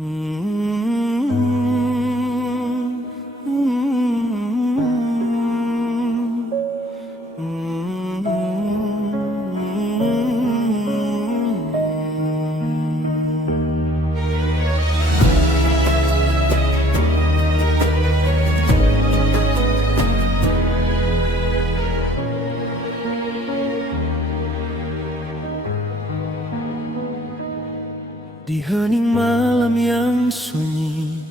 Di hening malam yang sunyi,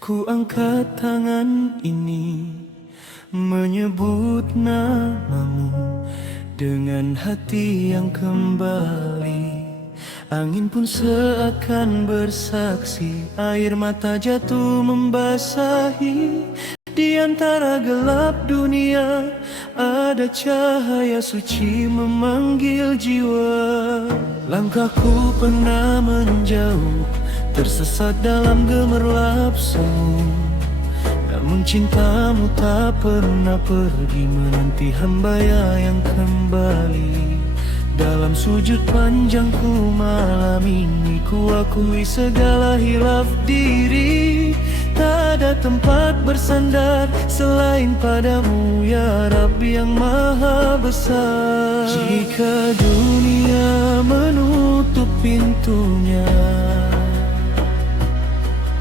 ku angkat tangan ini, menyebut namamu dengan hati yang kembali. Angin pun seakan bersaksi, air mata jatuh membasahi. Di antara gelap dunia, ada cahaya suci memanggil jiwa. Langkahku pernah menjauh, tersesat dalam gemerlap semu. Namun cintamu tak pernah pergi, menanti hamba yang kembali. Dalam sujud panjangku malam ini, ku akui segala hilaf diri. Tak ada tempat bersandar selain padamu, ya Rabbi yang maha besar. Jika dunia menutup pintunya,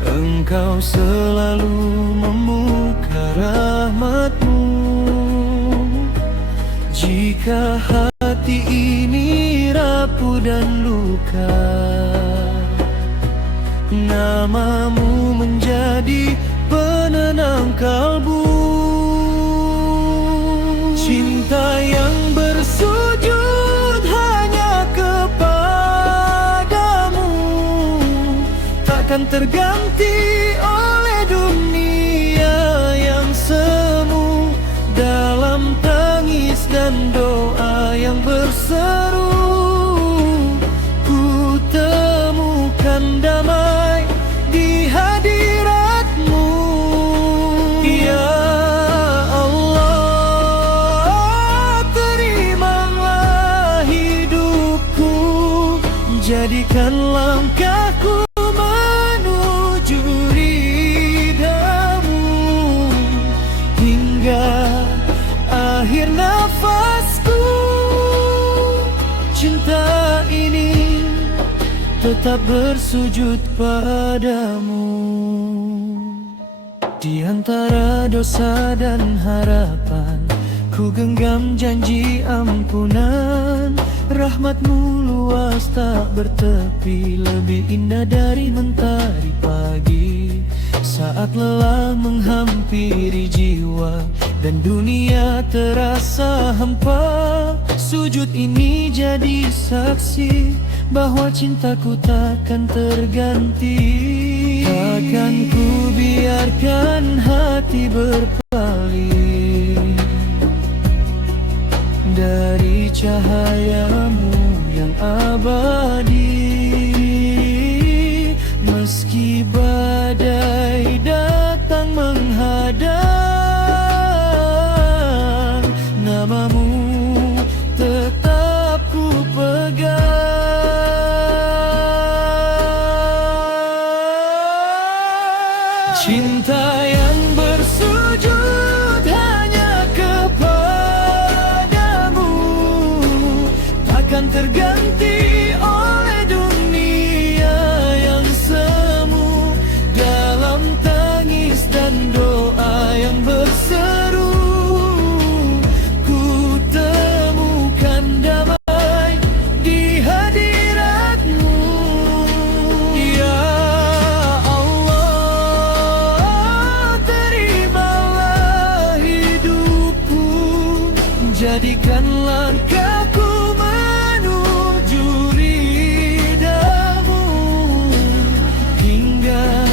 Engkau selalu membuka rahmat-Mu. Jika hati ini rapuh dan luka, namamu menjadi penenang kalbu. Cinta yang bersujud hanya kepadamu, takkan terganti oleh dunia yang semu. Dalam tangis dan doa yang berseru, ku temukan damai di hadirat-Mu. Ya Allah, terimalah hidupku, jadikan langkahku menuju ridha-Mu hingga akhir nafasku. Cinta ini tetap bersujud padamu. Di antara dosa dan harapan, ku genggam janji ampunan. Rahmat-Mu luas tak bertepi, lebih indah dari mentari pagi. Saat lelah menghampiri jiwa dan dunia terasa hampa, sujud ini jadi saksi bahwa cintaku takkan terganti. Takkan ku biarkan hati berpaling dari cahaya-Mu yang abadi. Meski badai datang menghadang, namamu tetap ku pegang. Cinta yang bersujud hanya kepadamu, takkan terganti oleh dunia yang semu. Dalam tangis dan doa yang berseru, ku temukan damai di hadirat-Mu. Ya Allah, terimalah hidupku, jadikan langkahku menuju ridha-Mu hingga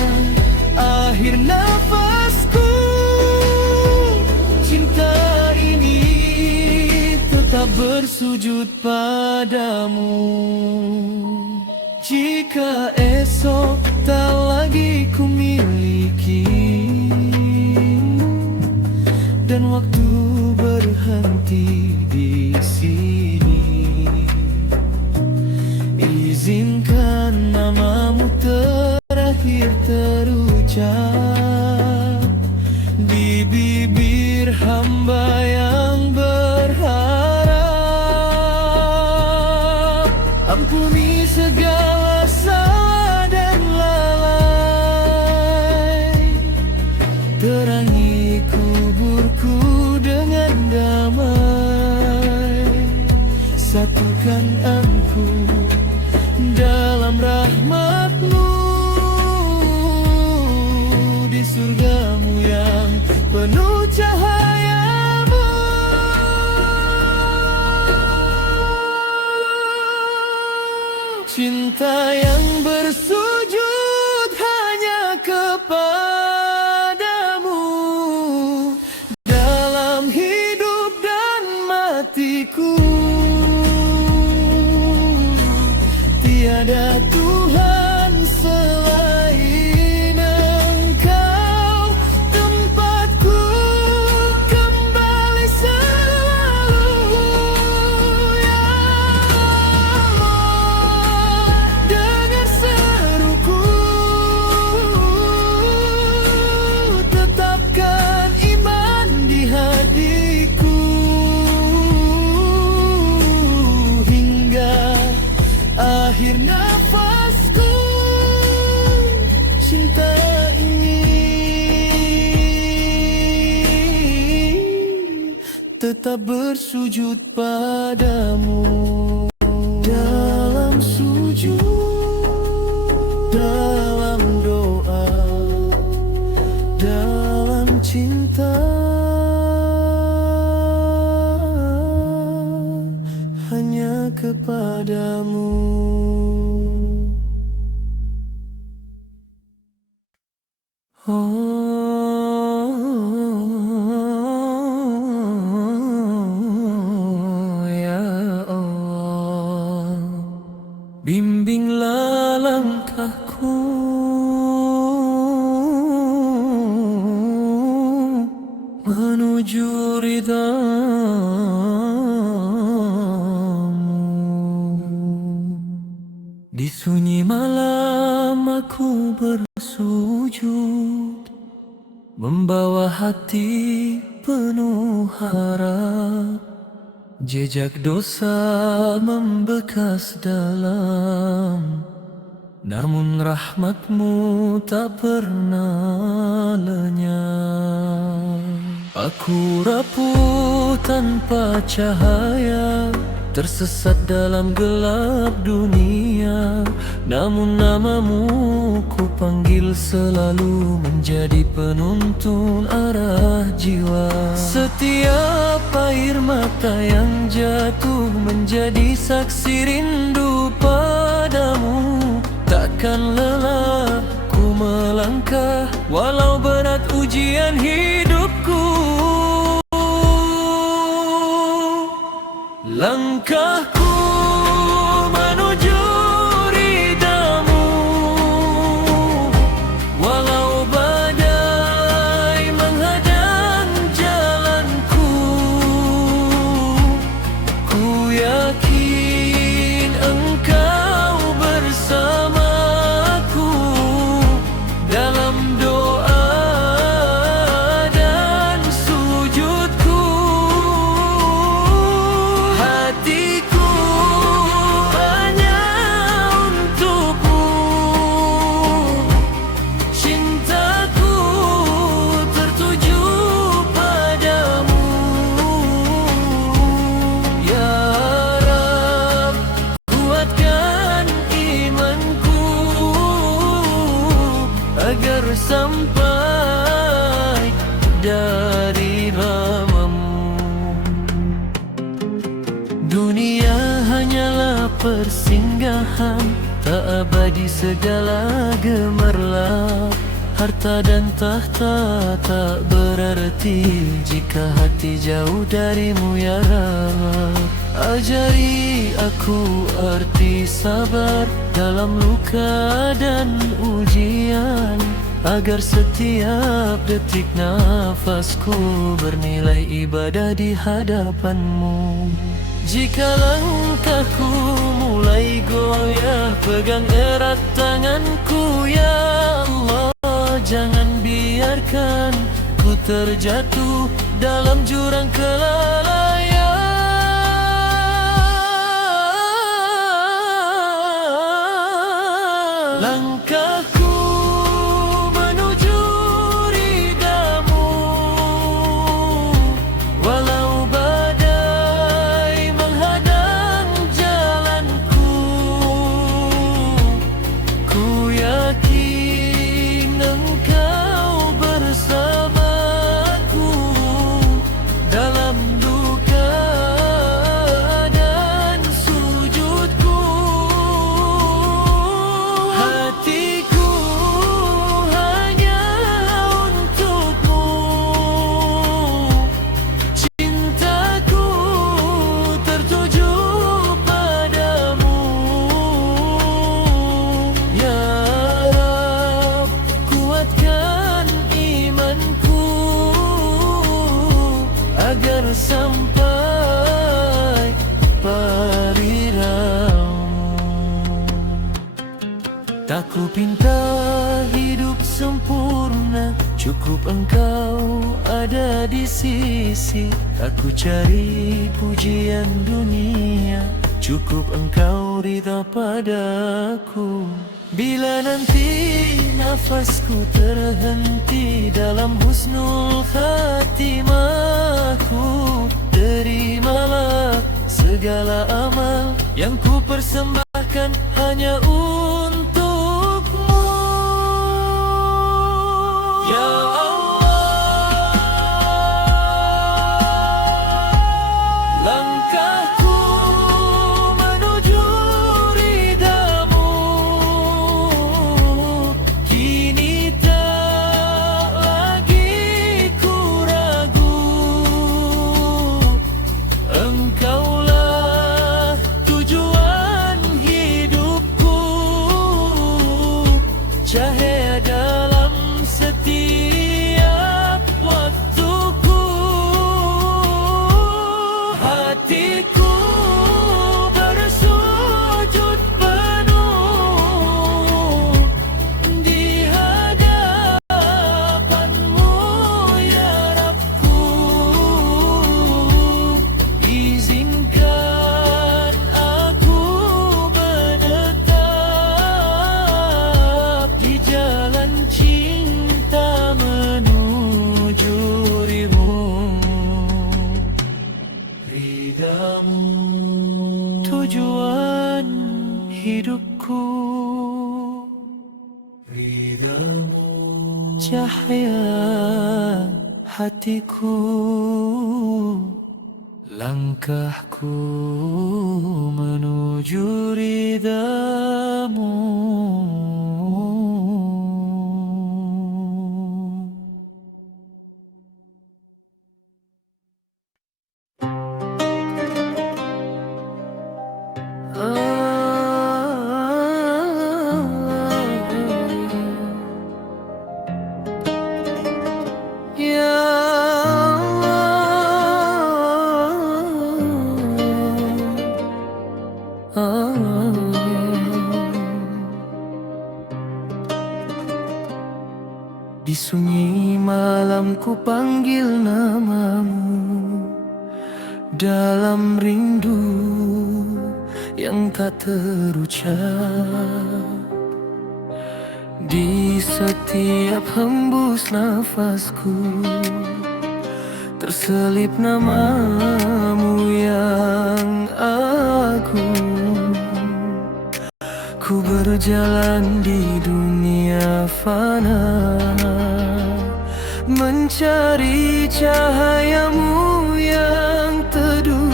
akhir nafasku. Cinta ini tetap bersujud padamu. Jika esok tak lagi ku miliki dan waktu berhenti di sini, izinkan namamu terakhir terakhir terucap di bibir hamba yang berharap. Ampuni segala salah dan lalai, terangi kuburku dengan damai, satukan aku dalam rahmat-Mu di surga-Mu yang penuh cahaya-Mu. Cinta yang bersujud hanya kepadamu dalam hidup dan matiku. Tiada Tuhan selain Engkau, tempatku kembali selalu. Ya Allah, dengar seruku, tetapkan iman di hatiku hingga akhir nafasku. Cinta ini tetap bersujud padamu, dalam sujud, dalam doa, dalam cinta, hanya kepadamu. Ya Allah, bimbinglah langkahku menuju ridha-Mu. Di sunyi malam aku bersujud, membawa hati penuh harap. Jejak dosa membekas dalam, namun rahmat-Mu tak pernah lenyap. Aku rapuh tanpa cahaya, tersesat dalam gelap dunia, namun nama-Mu ku panggil selalu menjadi penuntun arah jiwa. Setiap air mata yang jatuh menjadi saksi rindu padamu. Takkan lelah ku melangkah walau berat ujian hidupku. Langkahku menuju ridha-Mu, walau badai menghadang jalanku. Ku yakin Engkau bersamaku dalam doa dan sujudku. Hatiku hanya untuk-Mu, cintaku tertuju padamu. Ya Rabb, kuatkan imanku agar sampai dari nama-Mu. Dunia hanyalah persinggahan, tak abadi segala gemerlap. Harta dan tahta tak berarti jika hati jauh dari-Mu, ya Rabb. Ajari aku arti sabar dalam luka dan ujian, agar setiap detik nafasku bernilai ibadah di hadapan-Mu. Jika langkahku mulai goyah, pegang erat tanganku, ya biarkan ku terjatuh dalam jurang kelalaian. Langkahku menuju ridhamu, walau badai menghadang jalanku, ku yakin engkau bersamaku dalam duka dan sujudku. Hatiku hanya untukmu, cintaku tertuju padamu. Ya Rab, kuatkan imanku agar sampai pariramu. Tak ku pinta hidup sempurna, cukup engkau ada di sisi. Tak ku cari pujian dunia, cukup engkau ridha padaku. Bila nanti nafasku terhenti dalam husnul khatimahku, terimalah segala amal yang ku persembahkan hanya untukmu. Ya Allah, langkahku menuju ridhamu, kini tak lagi ku ragu. Engkaulah tujuan hidupku, cahaya dalam setiap waktuku. Hatiku bersujud penuh di hadapanmu, ya Rabbku. Izinkan aku menetap di jalan cinta menuju ridhamu, tujuan hidupku. Ridhamu, cahaya hatiku. Langkahku menuju ridhamu. Ya di sunyi malam ku panggil namamu, dalam rindu yang tak terucap. Di setiap hembus nafasku terselip namamu yang agung. Ku berjalan di dunia fana, mencari cahayamu yang teduh.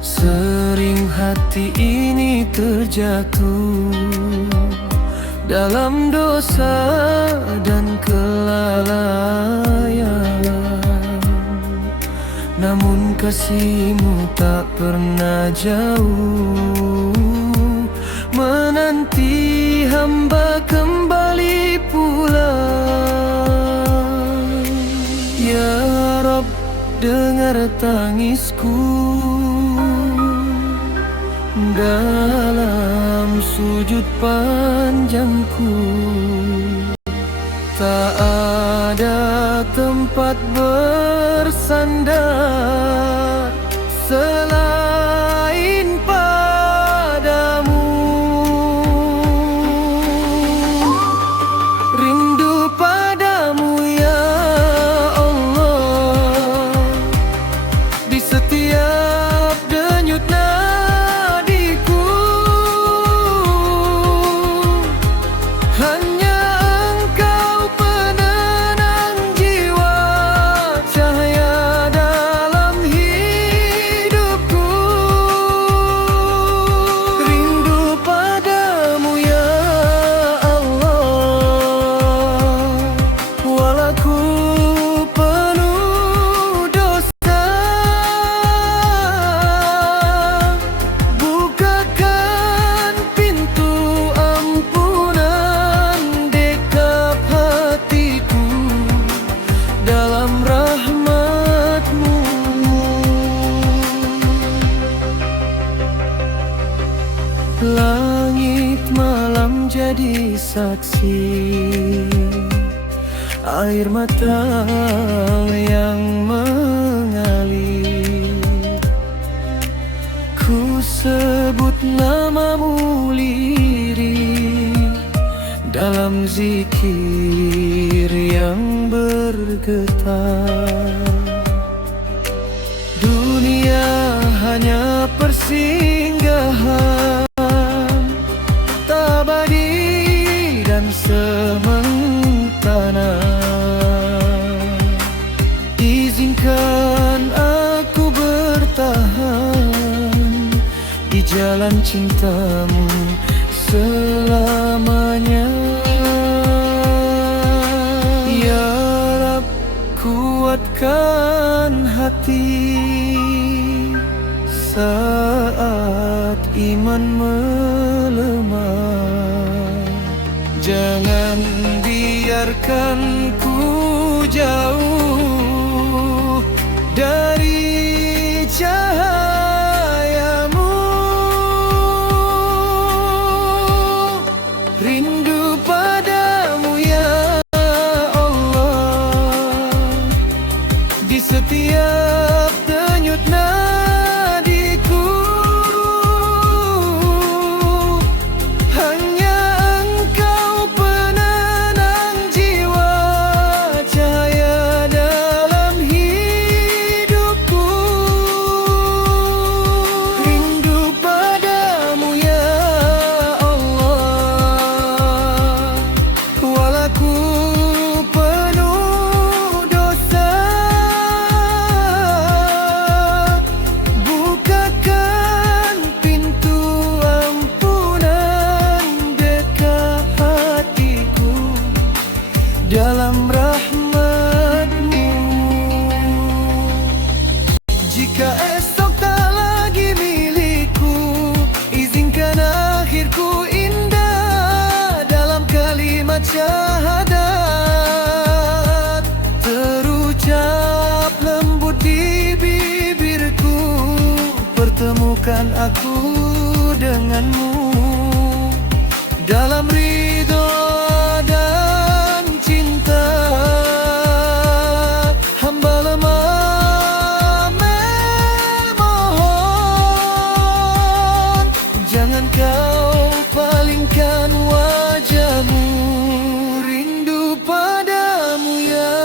Sering hati ini terjatuh dalam dosa dan kelalaian, namun kasih-Mu tak pernah jauh, menanti hamba kembali pulang. Ya Rabb, dengar tangisku dalam sujud panjangku. Tak ada tempat bersandar selain padamu. Rindu padamu ya Allah, di setiap denyut nadiku. Hanya Engkau penenang jiwa, cahaya dalam hidupku. Rindu padamu ya Allah, walaku penuh dosa. Bukakan pintu ampunan dekap hatiku dalam rahmat-Mu. Langit malam jadi saksi, air mata yang mengalir. Ku sebut namamu lirik dalam zikir yang bergetar. Dunia hanya persinggahan abadi dan sementara. Izinkan aku bertahan di jalan cintamu selamanya. Ya Rab, kuatkan hati saat iman melemah. Jangan biarkan ku jauh dari cahayamu. Rindu padamu ya Allah, di setiap denyut nadiku. Hanya Engkau penenang jiwa, cahaya dalam hidupku. Rindu padamu ya Allah, walaku penuh dosa. Bukakan pintu ampunan dekap hatiku dalam rahmat-Mu. Jika esok tak lagi milikku, izinkan akhirku indah dalam kalimat syahadat. Terucap lembut di bibirku, pertemukan aku denganmu dalam ridho dan cinta. Hamba lemah memohon, jangan kau palingkan wajahmu. Rindu padamu ya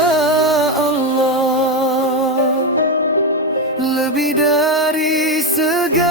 Allah, lebih dari segalanya.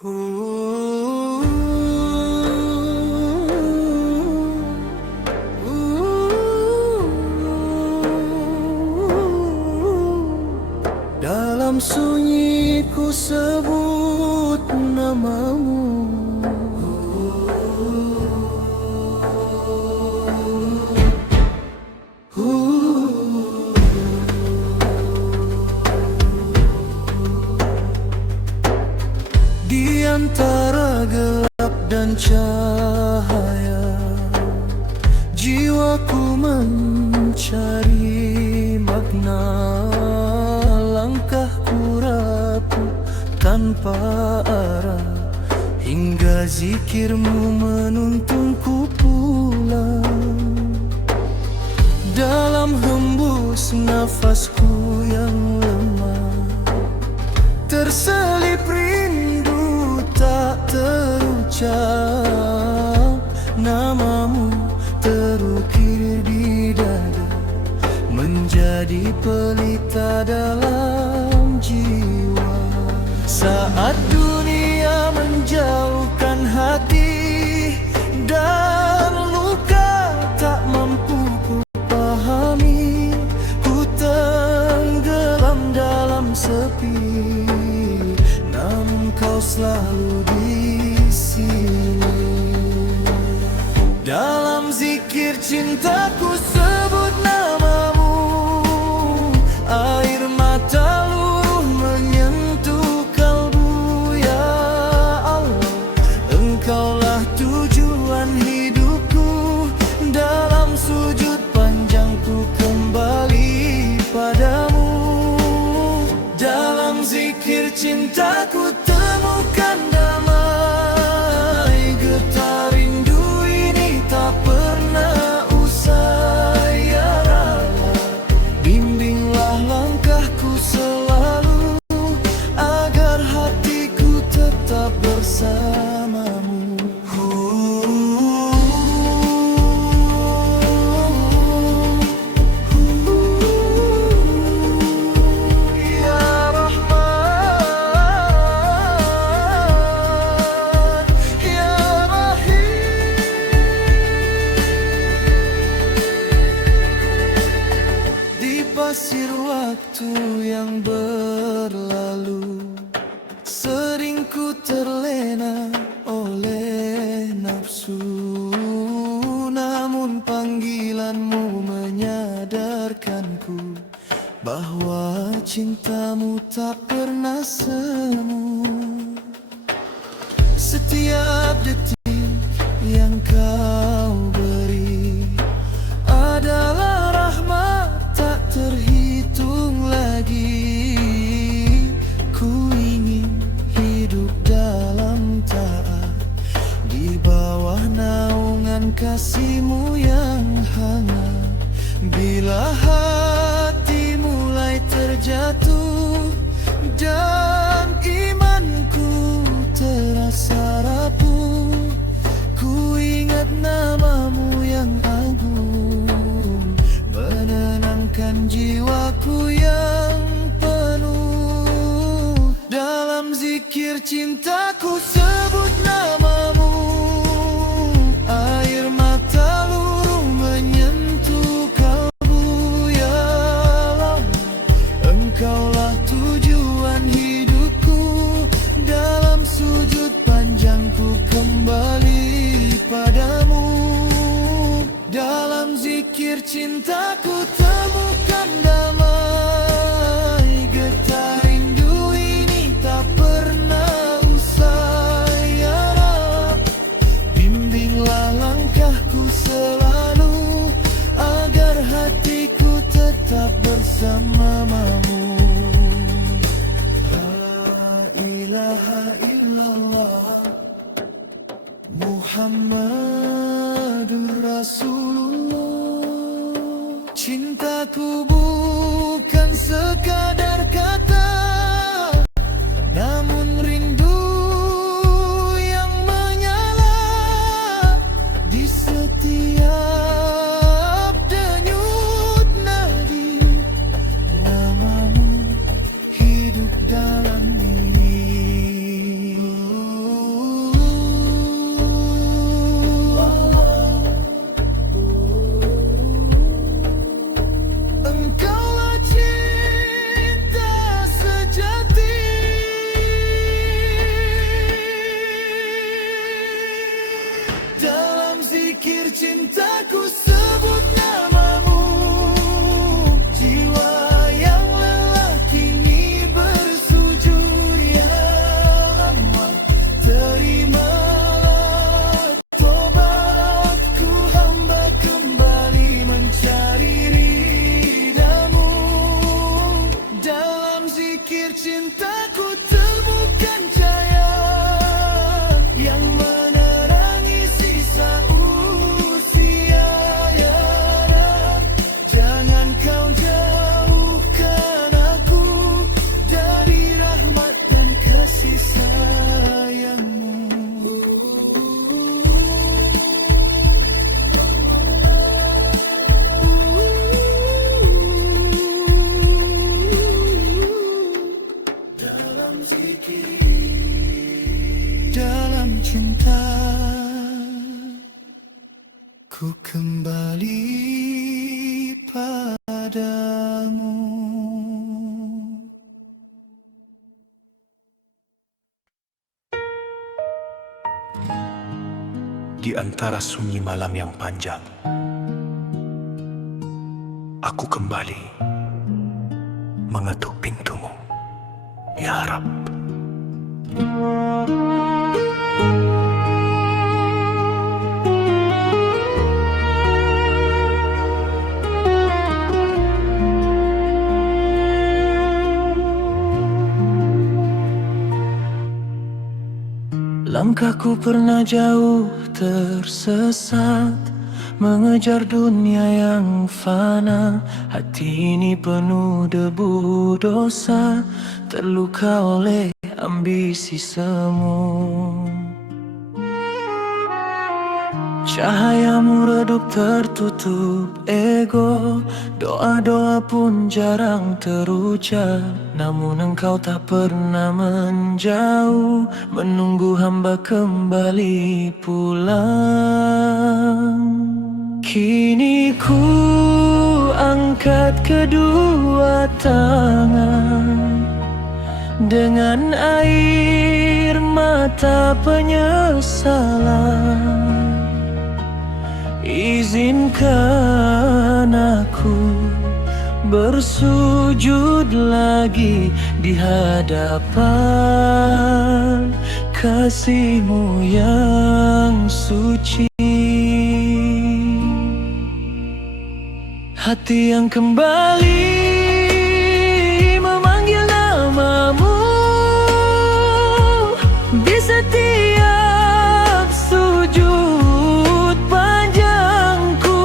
Dalam sunyi ku sebut namamu. Di antara gelap dan cahaya, jiwaku mencari makna. Langkahku rapuh tanpa arah, hingga zikirmu menuntunku pulang. Dalam hembus nafasku yang lemah, terselip rindu tak terucap. Namamu terukir di dada, menjadi pelita dalam jiwa. Saat dunia menjauhkan hati dan luka tak mampu ku pahami, ku tenggelam dalam sepi, namun kau selalu di sini. Dalam zikir cintaku sebut namamu, air mata luruh menyentuh kalbu. Ya Allah, Engkaulah tujuan hidupku. Dalam sujud panjangku kembali padamu. Dalam zikir cintaku temukan damai. Getar rindu ini tak pernah usai. Ya Rala, bimbinglah langkahku selalu, agar hatiku tetap bersamamu. Ya Rahman, Ya Rahim. Di pasir waktu yang berlalu, sering ku terlena oleh nafsu. Namun panggilanmu menyadarkanku bahwa cintamu tak pernah semu. Setiap detik yang kau beri adalah rahmat tak terhitung lagi. Ku ingin hidup dalam taat, di bawah naungan kasih-Mu yang hangat. Bila hati mulai terjatuh dan imanku terasa rapuh, ku ingat namamu yang agung, menenangkan jiwaku yang penuh. Dalam zikir cintaku sebut namamu, air mata luruh menyentuh kalbu. Ya Allah, Engkaulah tujuan hidupku. Dalam sujud panjangku kembali padamu. Dalam zikir cintaku temukan damai. Getar rindu ini tak pernah usai. Ya Rab, bimbinglah langkahku selalu, agar hatiku tetap bersamamu. La ilaha illallah Muhammadur Rasulullah. Cintaku bukan sekadar kata, namun rindu yang menyala di setiap denyut nadi. Namamu hidup dalam ini. padamu. Di antara sunyi malam yang panjang, aku kembali mengetuk pintumu, ya Rab. Langkahku pernah jauh tersesat, mengejar dunia yang fana. Hati ini penuh debu dosa, terluka oleh ambisi semu. Cahayamu redup tertutup ego, doa-doa pun jarang terucap. Namun engkau tak pernah menjauh, menunggu hamba kembali pulang. Kini ku angkat kedua tangan, dengan air mata penyesalan. Izinkan aku bersujud lagi di hadapan kasih-Mu yang suci. Hati yang kembali memanggil namamu di setiap sujud panjangku.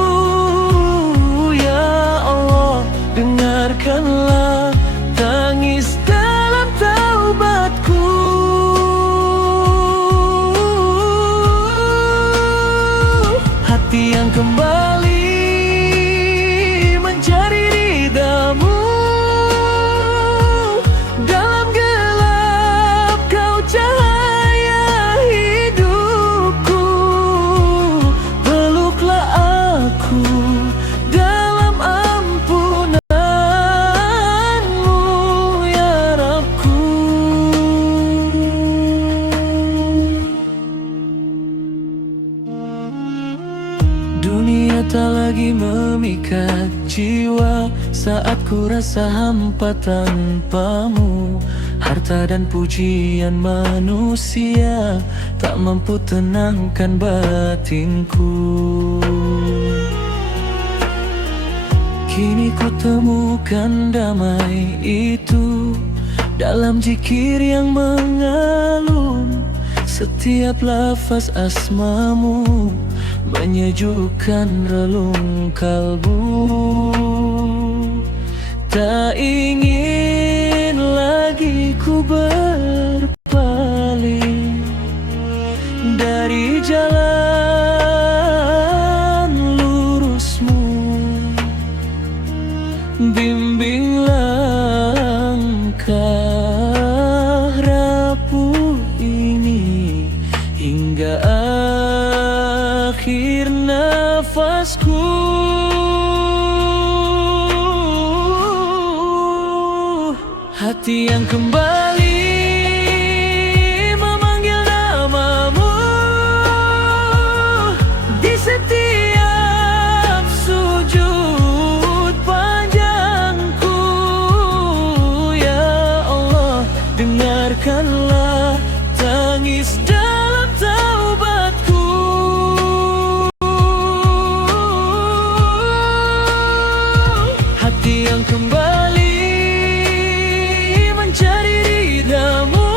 Ya Allah, dengarkanlah tangis dalam taubatku. Hati yang kembali mencari ridhamu, dalam gelap kau cahaya hidupku. Peluklah aku dalam ampunan-Mu, ya Rabbku. Dunia tak lagi memikat jiwa saat ku rasa hampa tanpamu. Harta dan pujian manusia tak mampu tenangkan batinku. Kini ku temukan damai itu dalam zikir yang mengalun. Setiap lafaz asma-Mu menyejukkan relung kalbu. Tak ingin lagi ku berpaling dari jalan lurus-Mu. Bimbing langkah rapuh ini hingga akhir nafasku. Hati yang kembali memanggil namamu di setiap sujud panjangku. Ya Allah, dengarkanlah tangis dalam taubatku. Hati yang kembali mencari ridhamu,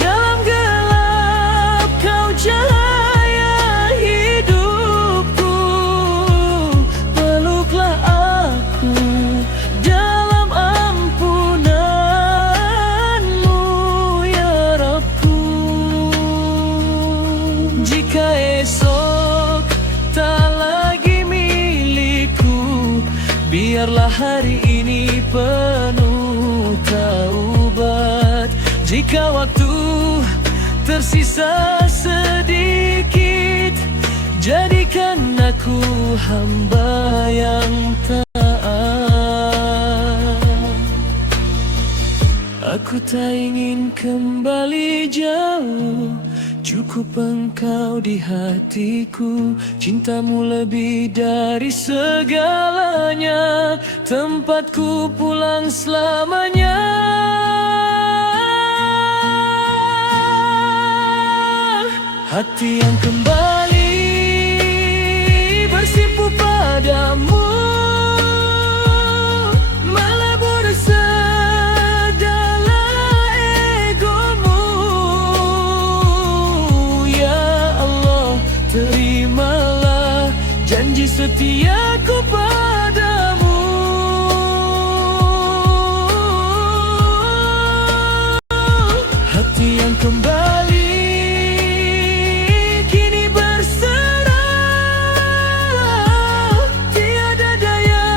dalam gelap kau cahaya hidupku. Peluklah aku dalam ampunan-Mu, ya Rabbku. Jika esok tak lagi milikku, biarlah hari ini penuh taubat. Jika waktu tersisa sedikit, jadikan aku hamba yang Aku tak ingin kembali jauh, cukup engkau di hatiku. Cintamu lebih dari segalanya, tempatku pulang selamanya. Hati yang kembali bersimpu padamu, melebur segala egomu. Ya Allah, terimalah janji setiaku padamu. Hati yang kembali kini berserah, tiada daya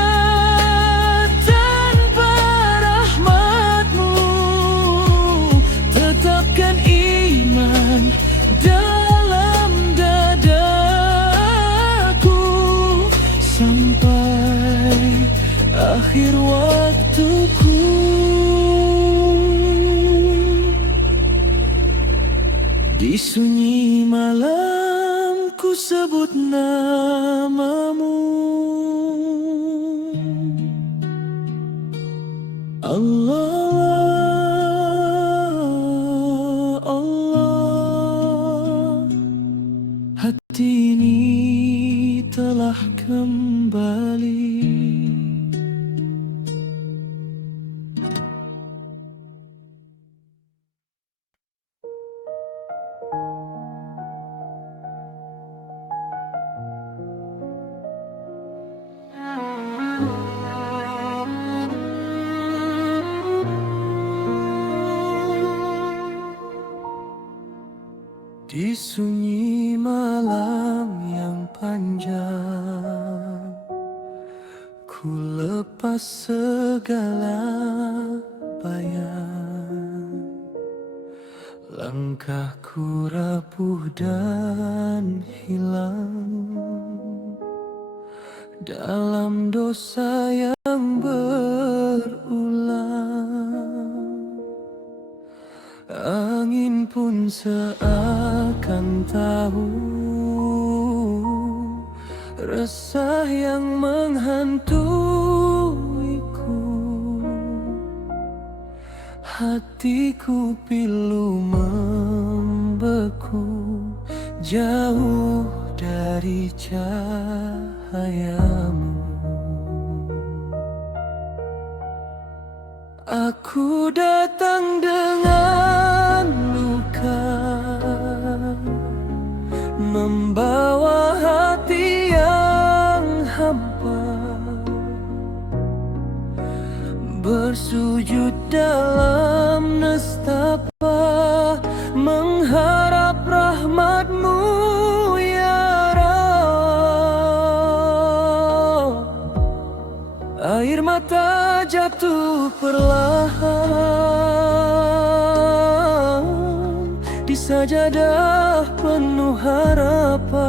tanpa rahmatmu. Tetapkan iman dalam dadaku sampai akhir waktuku. Di sunyi malam ku sebut namamu, Allah, Allah. Hati ini telah kembali. Di sunyi malam yang panjang, ku lepas segala bayang. Langkahku rapuh dan hilang dalam dosa yang berulang. Angin pun seakan tahu resah yang menghantuiku. Hatiku pilu membeku jauh dari cahayamu. Aku datang dengan luka, membawa hati yang hampa, bersujud dalam nestapa, mengharap rahmat-Mu ya Rabb. Air mata jatuh perlahan di sajadah penuh harapan.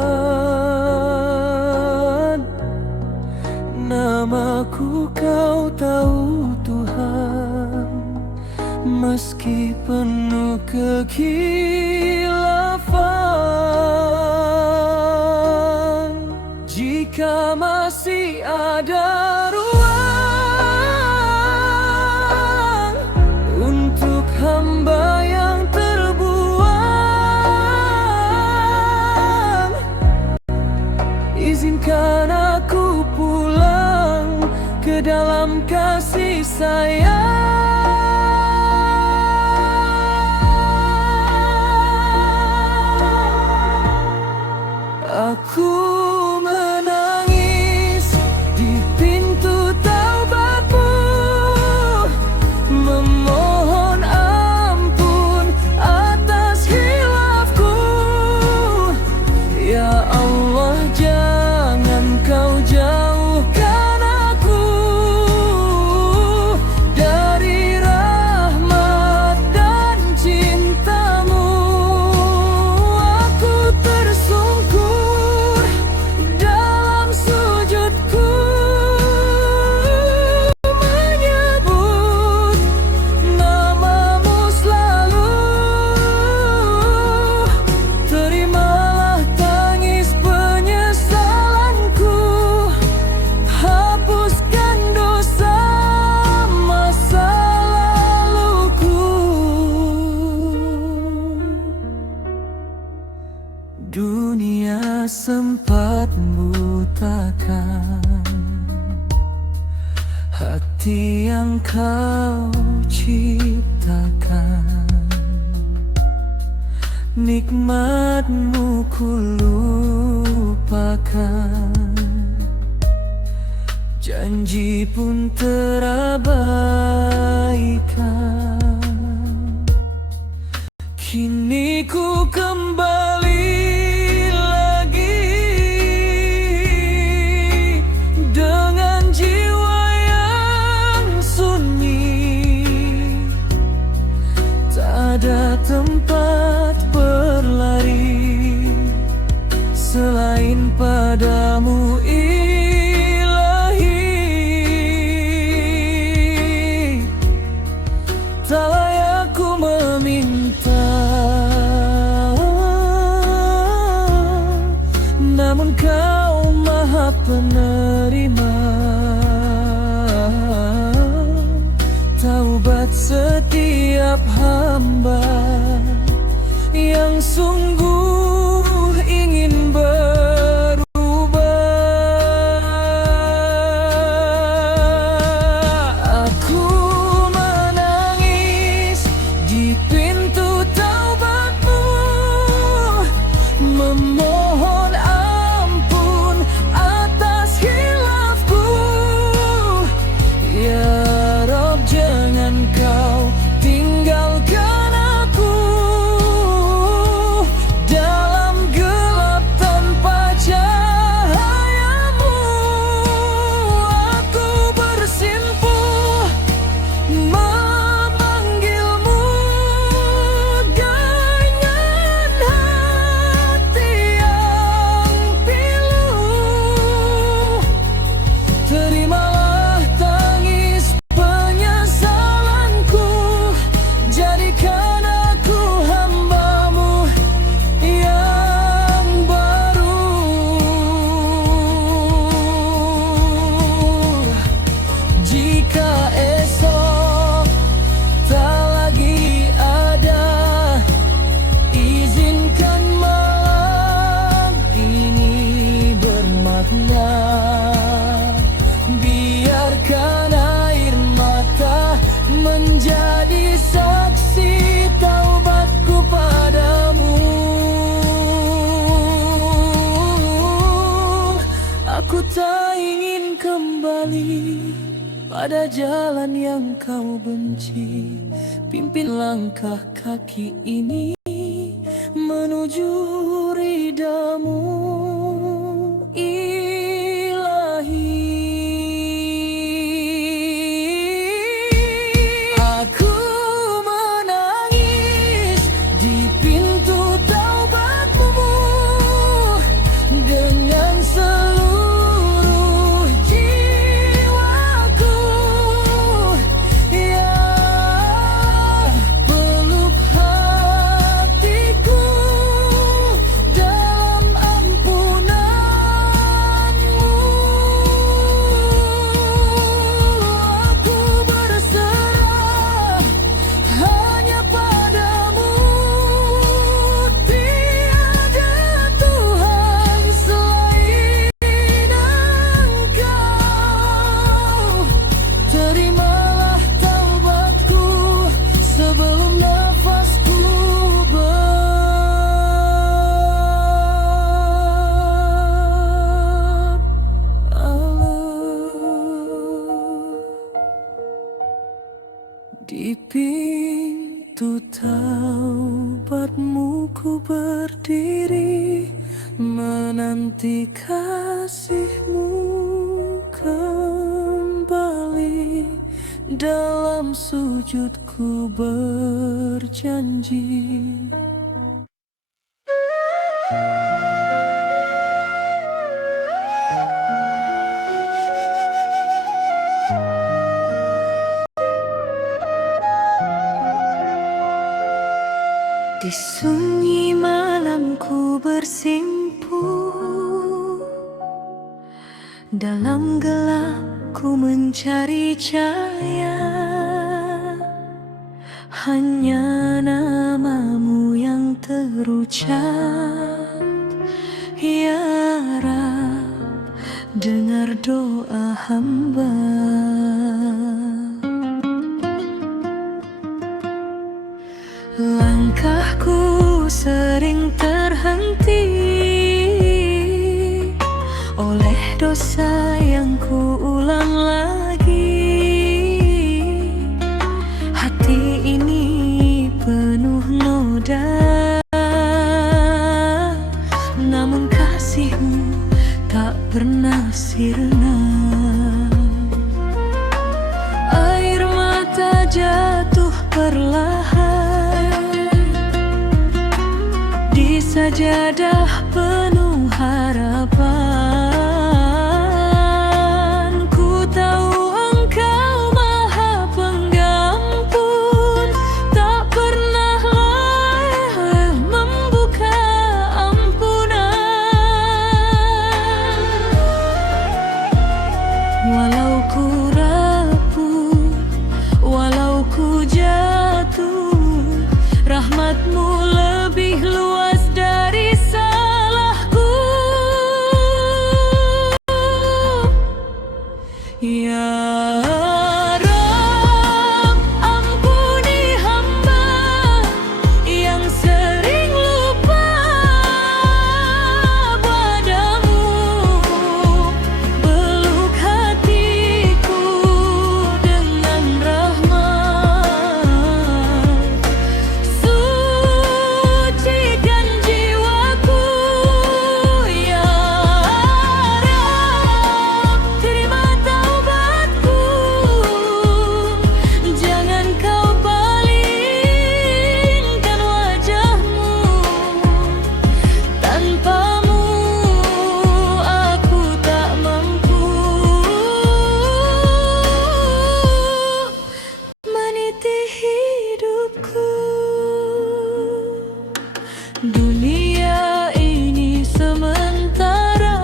Namaku Kau tahu Tuhan, meski penuh kekhilafan. Jika masih ada ruang untuk hamba yang terbuang, izinkan aku pulang ke dalam kasih sayang. Aku menangis di pintu taubat-Mu, memohon ampun atas hilafku. Ya Allah, jangan Kau jauhkan aku dari rahmat dan cinta-Mu. Aku tersungkur hati yang kau ciptakan. Nikmatmu ku lupakan, janji pun terabaikan. Kini ku kembali lagi dengan jiwa yang sunyi. Tak ada tempat berlari selain padamu Ilahi. Tak layak ku meminta, namun kau maha penerima. Taubat setiap hamba yang sungguh ingin berubah. Aku menangis di pintu taubatmu, memohon ampun atas hilafku. Ya Rabb, jangan kau tinggalkan aku dalam gelap tanpa cahayamu. Aku bersimpuh memanggilmu dengan hati yang pilu. Terimalah tangis penyesalanku, jadikan aku hamba-Mu yang baru. Jika esok tak lagi ada, izinkan malam ini bermakna. Biarkan air mata menjadi saksi taubatku padamu. Aku tak ingin kembali pada jalan yang kau benci. Pimpin langkah kaki ini menuju ridhamu Ilahi. Aku menangis di pintu taubatmu dengan seluruh jiwaku. Ya, peluk hatiku dalam ampunanmu. Aku berserah hanya padamu. Tiada Tuhan selain Engkau. Terimalah taubatku sebelum nafasku beralih. Di pintu taubatmu ku berdiri, menanti kasih-Mu kembali. Dalam sujudku berjanji, di sunyi malam ku bersimpuh, dalam gelap ku mencari cahaya. Hanya nama-Mu yang terucap, Ya Rab. dengar doa hamba. Langkahku sering terhenti oleh dosa yang ku ulang lagi. Hati ini penuh noda, namun kasihmu tak pernah sirna. Air mata jatuh perlahan di sajadah penuh harapan. Ku tahu Engkau Maha Pengampun, tak pernah lalai membuka ampunan. Walau ku rapuh, walau ku jatuh, rahmat-Mu lebih luas dari salahku. Ya Rabb, ampuni hamba yang sering lupa padamu. Peluk hatiku dengan rahmat, sucikan jiwaku. Ya Rabb, terima taubatku, jangan Kau palingkan wajah-Mu. Tanpa-Mu aku tak mampu meniti hidupku. Dunia ini sementara,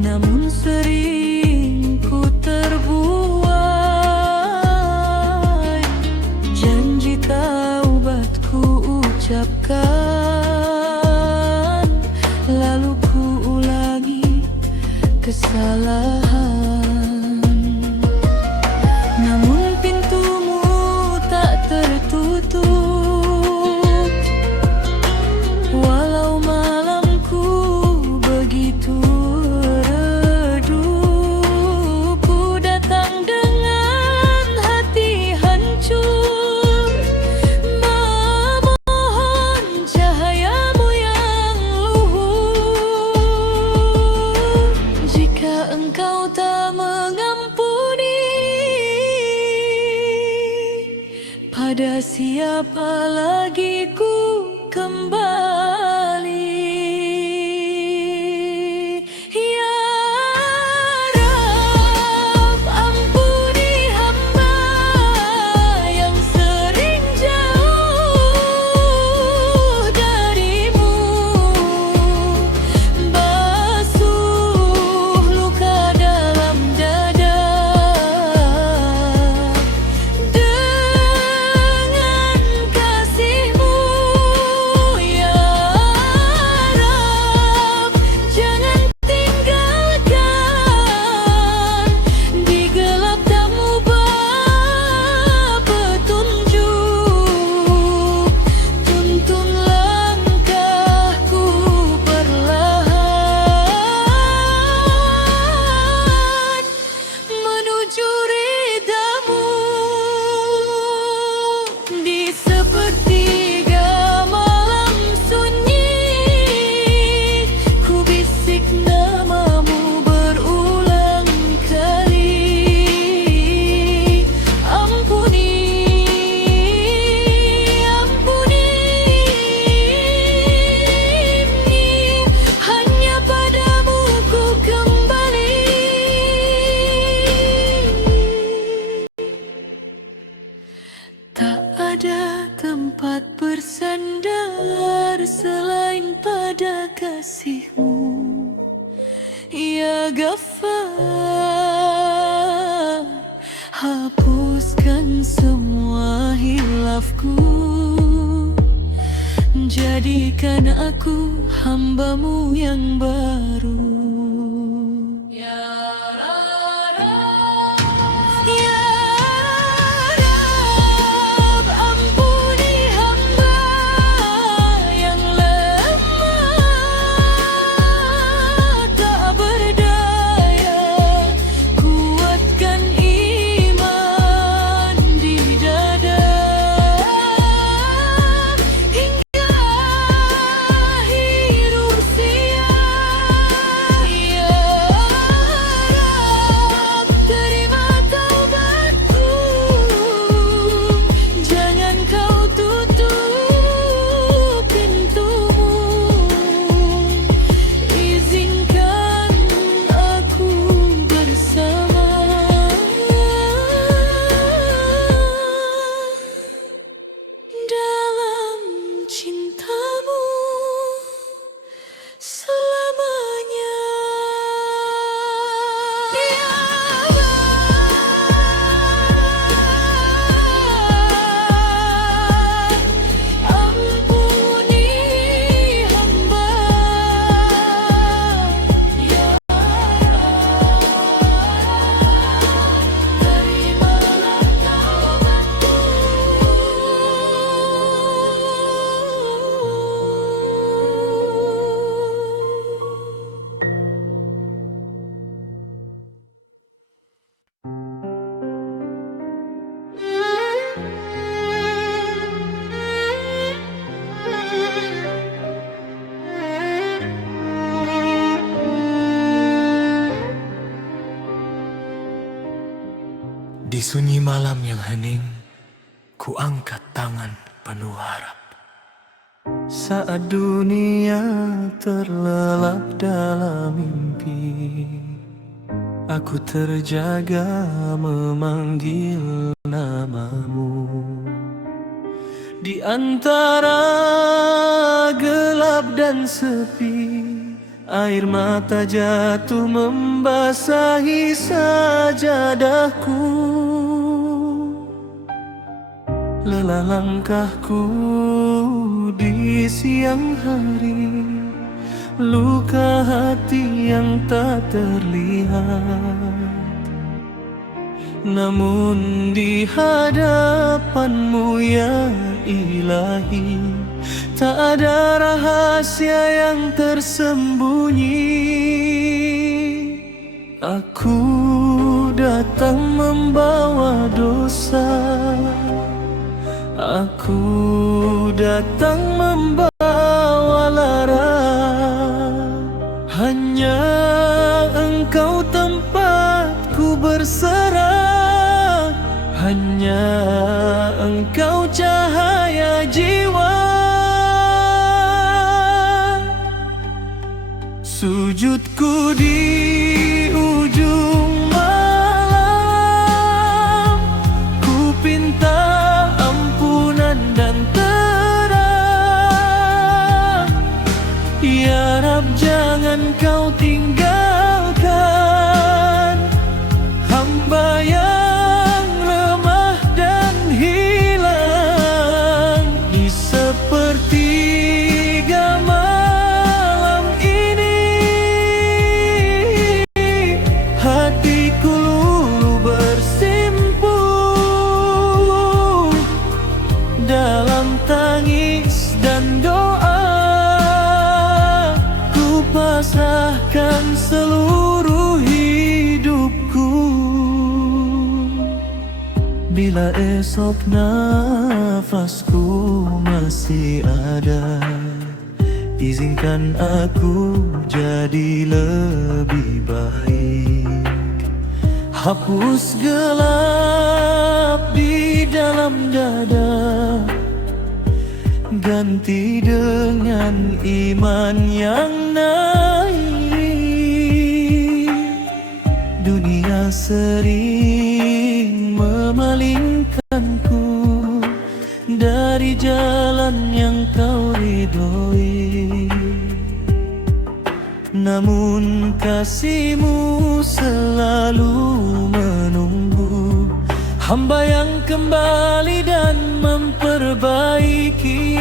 namun sering ku terbuai. Janji taubat ku ucapkan, lalu ku ulangi kesalahan. Namun pintu-Mu tak tertutup, walau malamku begitu redup. Ku datang dengan hati hancur, memohon cahaya-Mu yang luhur. Jika Engkau tak mengampuni, pada siapa lagi ku kembali? Ya Rabb, ampuni hamba yang sering jauh dari-Mu. Basuh luka dalam dada dengan kasih-Mu. Ya Rabb, jangan tinggalkan di gelap, tak-Mu petunjuk. Tuntun langkahku perlahan menuju ridha-Mu. Di sepertiga malam sunyi, ku bisik nama-Mu berulang kali. Ampuni, ampuni, hanya padamu ku kembali. Tak ada tempat bersandar selain pada kasih-Mu. Ya Ghaffar, hapuskan semua hilafku, jadikan aku hamba-Mu yang baru. Di sunyi malam yang hening, ku angkat tangan penuh harap. Saat dunia terlelap dalam mimpi, aku terjaga memanggil namamu. Di antara gelap dan sepi, air mata jatuh membasahi sajadahku. Lelah langkahku di siang hari, luka hati yang tak terlihat. Namun di hadapanmu ya Ilahi, tak ada rahasia yang tersembunyi. Aku datang membawa dosa, aku datang membawa lara. Hanya Engkau tempatku berserah, hanya Engkau cahaya jiwa. Sujudku di ujung malam, ku pinta ampunan dan terang. Ya Rab, jangan Kau tinggalkan hamba yang lemah dan hilang. Di sepertiga malam ini, hatiku luluh bersimpu dalam tangis dan doa. Ku pasrahkan seluruh hidupku. Bila esok nafasku masih ada, izinkan aku jadi lebih baik. Hapus gelap di dalam dada, ganti dengan iman yang naik. Dunia sering memalingkanku dari jalan yang Kau ridhoi, namun kasih-Mu selalu menunggu hamba yang kembali dan memperbaiki.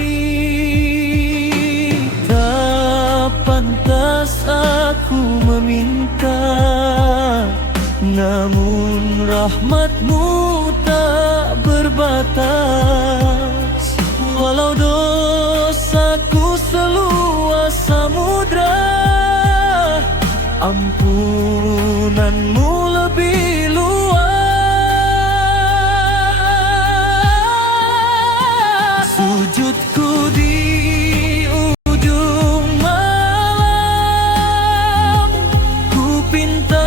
Tak pantas aku meminta, namun rahmat-Mu tak berbatas. Walau dosaku seluas samudra, ampunan-Mu lebih luas. Sujudku di ujung malam, ku pinta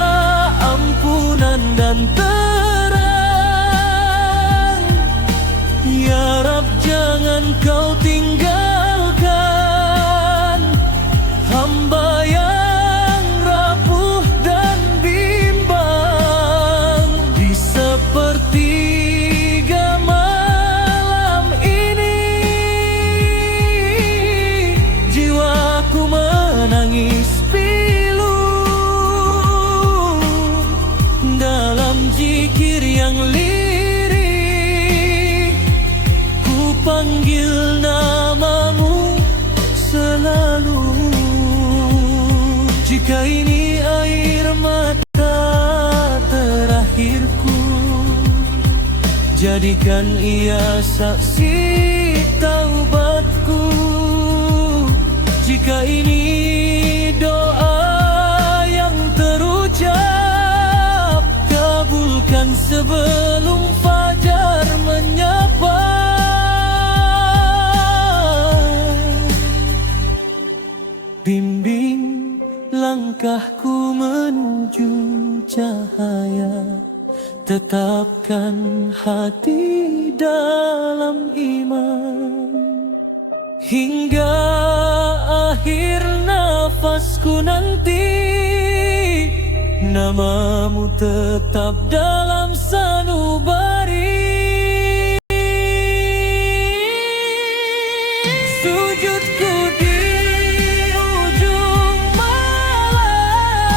ampunan dan terang. Ya Rab, jangan Kau tinggalkan hamba yang rapuh dan bimbang. Di sepertiga malam ini, jiwaku menangis pilu dalam zikir yang lirik. Ku panggil namamu selalu. Jika ini air mata terakhirku, jadikan ia saksi taubatku. Jika ini doa yang terucap, kabulkan sebelum fajar menyapa. Bimbing langkahku menuju cahaya Tetapkan hati dalam iman hingga akhir nafasku nanti. Namamu tetap dalam sanubari. Sujudku di ujung malam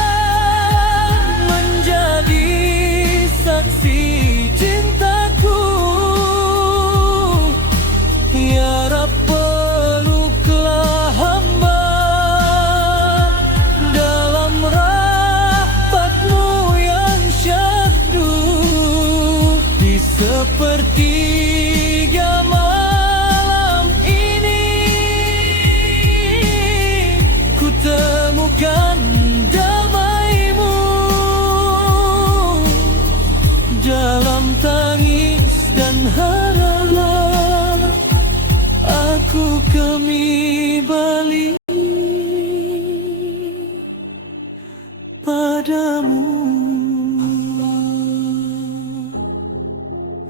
menjadi saksi cintaku. Ya Rab, peluklah hamba dalam rahmat-Mu yang syahdu. Di sepertiga malam ini ku temukan damai-Mu. Dalam tangis dan harap aku kembali padamu.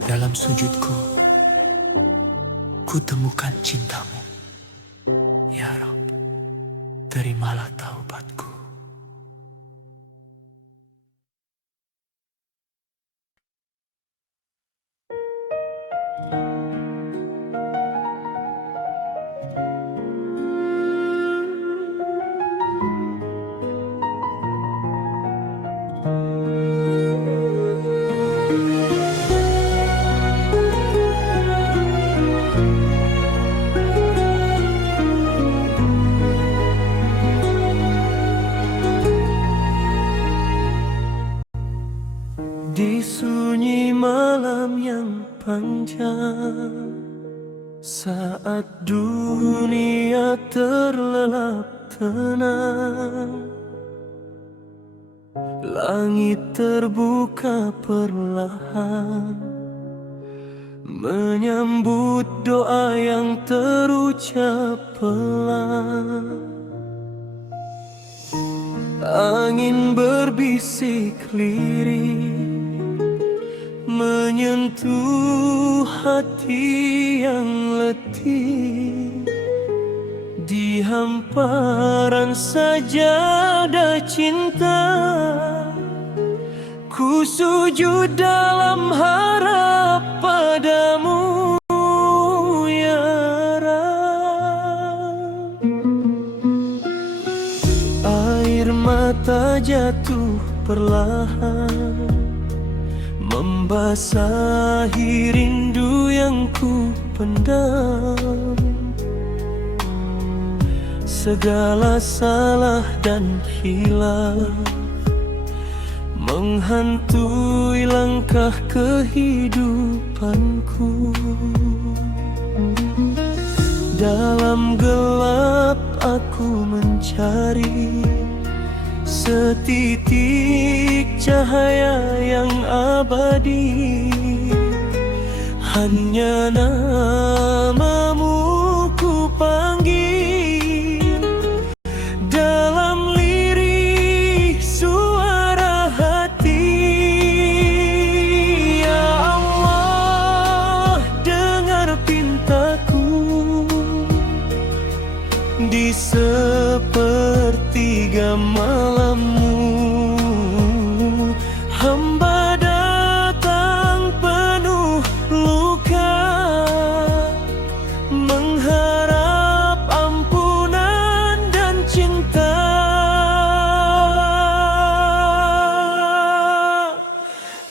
Dalam sujudku, ku temukan cintamu. Ya Rab, terimalah taubatku. Di sunyi malam yang panjang, saat dunia terlelap tenang, langit terbuka perlahan, menyambut doa yang terucap pelan. Angin berbisik lirih menyentuh hati yang letih. Di hamparan sajadah cinta, ku sujud dalam harap padamu, ya Rab. Air mata jatuh perlahan, membasahi rindu yang ku pendam. Segala salah dan hilaf menghantui langkah kehidupanku. Dalam gelap aku mencari setitik cahaya yang abadi. Hanya namamu ku panggil dalam lirih suara hati. Ya Allah, dengar pintaku di sepertiga malammu. Hamba datang penuh luka, mengharap ampunan dan cinta.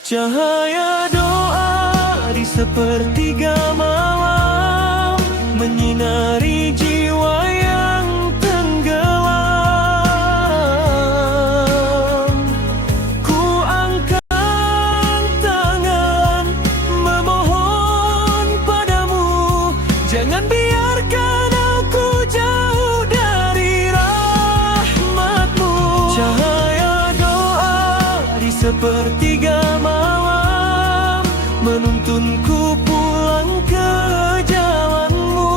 Cahaya doa di sepertiga malam menyinari jiwa yang tenggelam. Ku angkat tangan memohon padamu, jangan biarkan aku jauh dari rahmat-Mu. Cahaya doa di sepertiga malam menuntunku pulang ke jalan-Mu.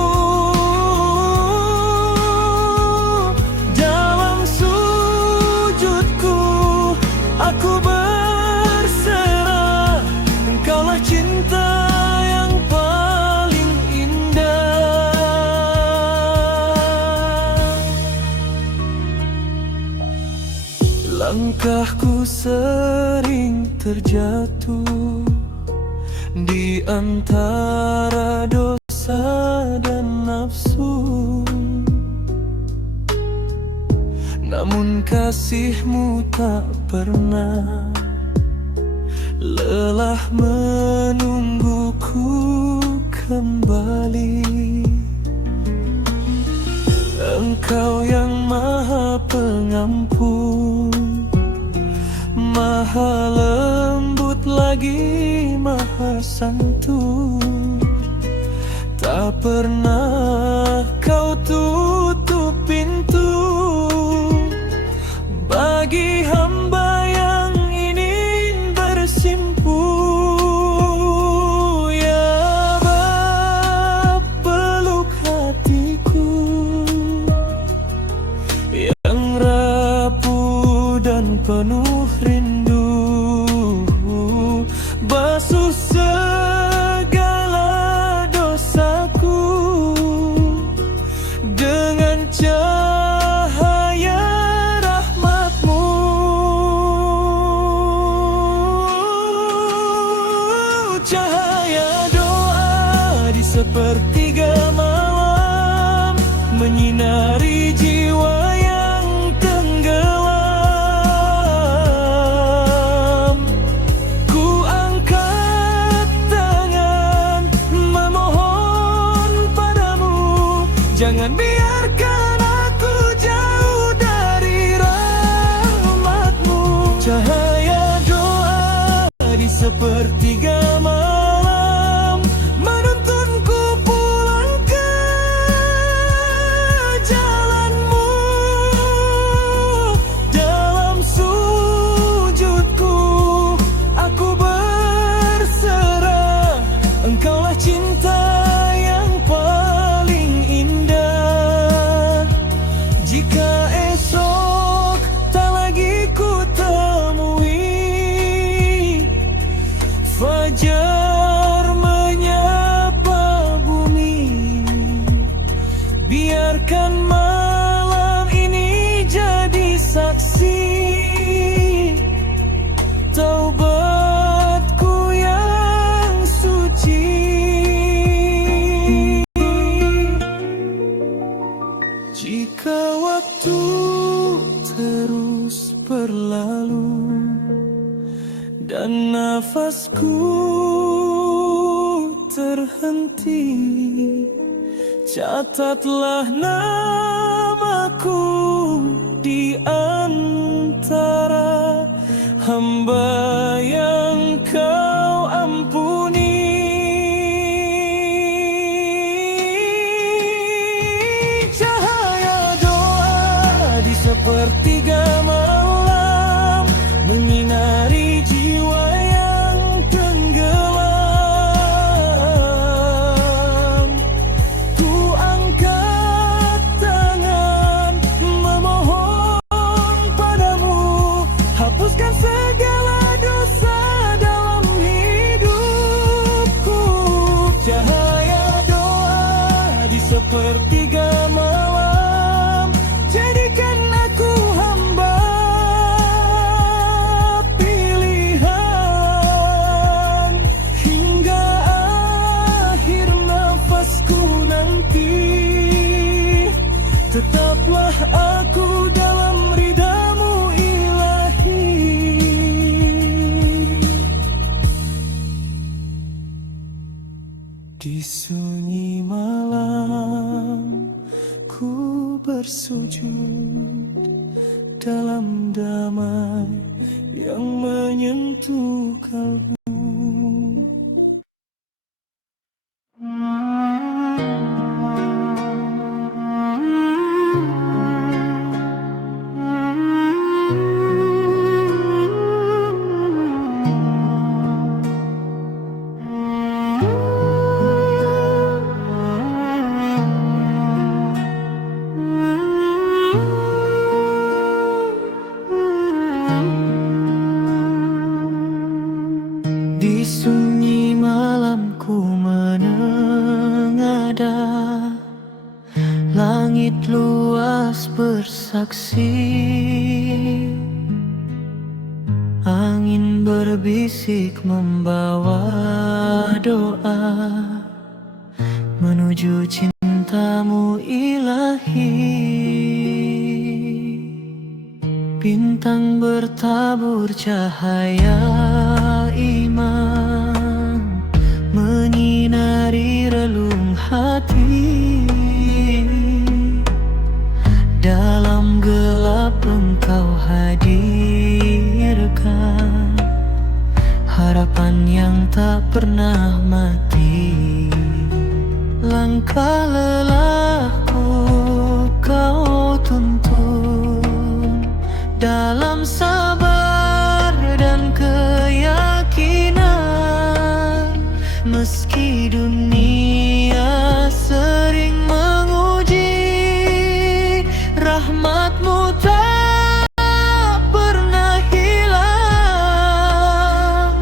Dalam sujudku aku berserah Salahku sering terjatuh di antara dosa dan nafsu, namun kasih-Mu tak pernah lelah menungguku kembali. Engkau yang Maha Pengampun, Maha lembut lagi Maha santun, tak pernah Kau tutup pintu bagi hamba yang ingin bersimpu. Ya Bapa, peluk hatiku yang rapuh dan penuh rindu, basuh segala dosaku dengan cahaya rahmat-Mu. Cahaya doa di sepertiga malam menyinari jiwa yang tenggelam. Ku angkat tangan memohon padamu, jangan biarkan aku jauh dari rahmat-Mu. Cahaya doa di sepertiga malam menuntunku pulang ke jalan-Mu. Dalam sujudku aku berserah, Engkaulah cinta yang paling indah. Jika esok tak lagi ku temui fajar menyapa bumi, biarkan malam ini jadi saksi taubatku yang suci. Jika waktu terus berlalu dan nafasku terhenti, catatlah namaku di antara hamba yang Kau ampuni. Cahaya doa di sepertiga malam menyinari jiwa yang tenggelam. Ku angkat tangan memohon padamu, hapuskan segala dosa dalam hidupku. Cahaya doa di sepertiga malam, jadikan aku hamba pilihan hingga akhir nafasku nanti. Tetaplah aku dalam ridha-Mu ilahi. Di sunyi malam ku bersujud dalam damai yang menyentuh kalbu. Di sunyi malam ku menengada, langit luas bersaksi Angin berbisik membawa doa menuju cintamu ilahi. Bintang bertabur cahaya iman menyinari relung hati. Dalam gelap engkau hadirkan harapan yang tak pernah mati. Langkah lelahku kau tuntun dalam sabar dan keyakinan. Meski dunia sering menguji, rahmatmu tak pernah hilang.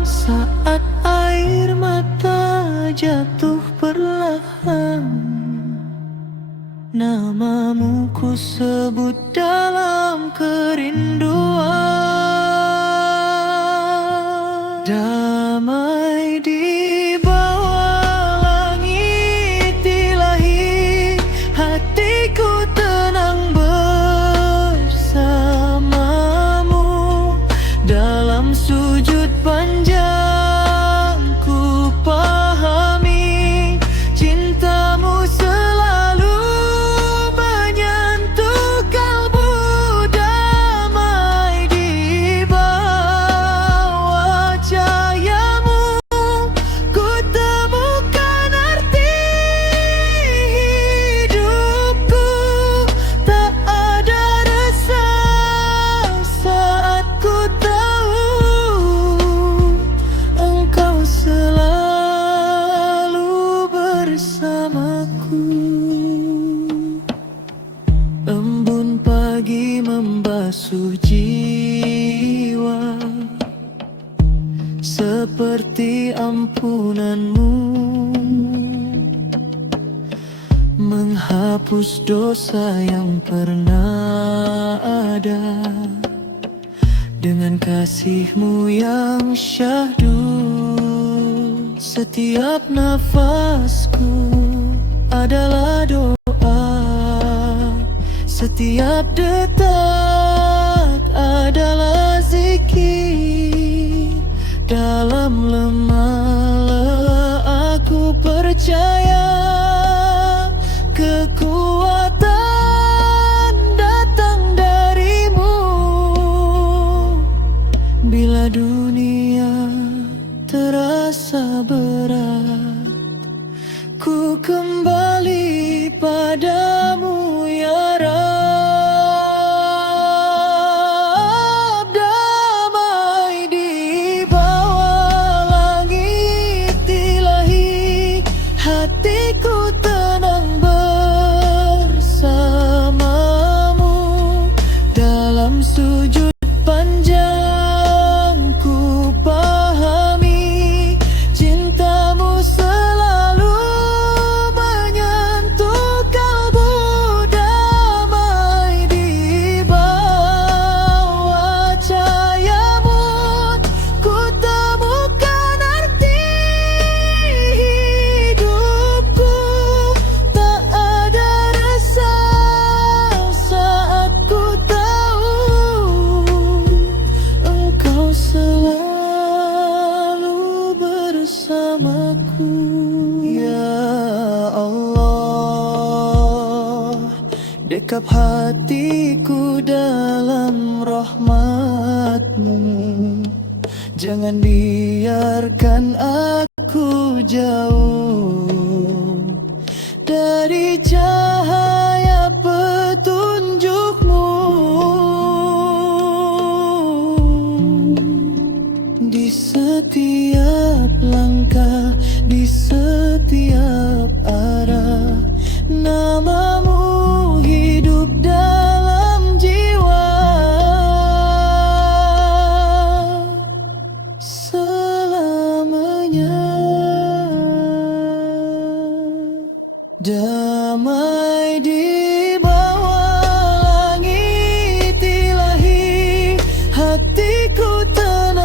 Saat air mata jatuh perlahan, namamu ku sebut dalam kerinduan. Damai di bawah langit ilahi, hatiku tenang bersamamu. Dalam sujud panjang ku pahami cintamu selalu menyentuh kalbu. Damai di bawah cahayamu, ku temukan arti hidupku. Tak ada resah saat ku tahu engkau selalu bersamaku. Embun pagi membasuh jiwa seperti ampunanmu, menghapus dosa yang pernah ada. Dengan kasihmu yang syahdu, setiap nafasku adalah doa, setiap detak adalah zikir. Dalam lemah aku percaya kekuatan datang darimu. Bila dunia terasa berat, ku kembali padamu ya Rabb. Damai di bawah langit ilahi, hatiku tenang bersamamu. Dalam sujud panjang ku pahami cintamu selalu menyentuh kalbu. Damai di bawah cahayamu, ku temukan arti hidupku. Tak ada resah saat ku tahu engkau selalu bersamaku. Ya Allah, dekap hatiku dalam rahmatmu. Jangan biarkan aku jauh dari cahaya petunjukmu. Di setiap langkah, di setiap arah, namamu hidup dalam jiwa. Selamanya damai di bawah langit ilahi, hatiku tenang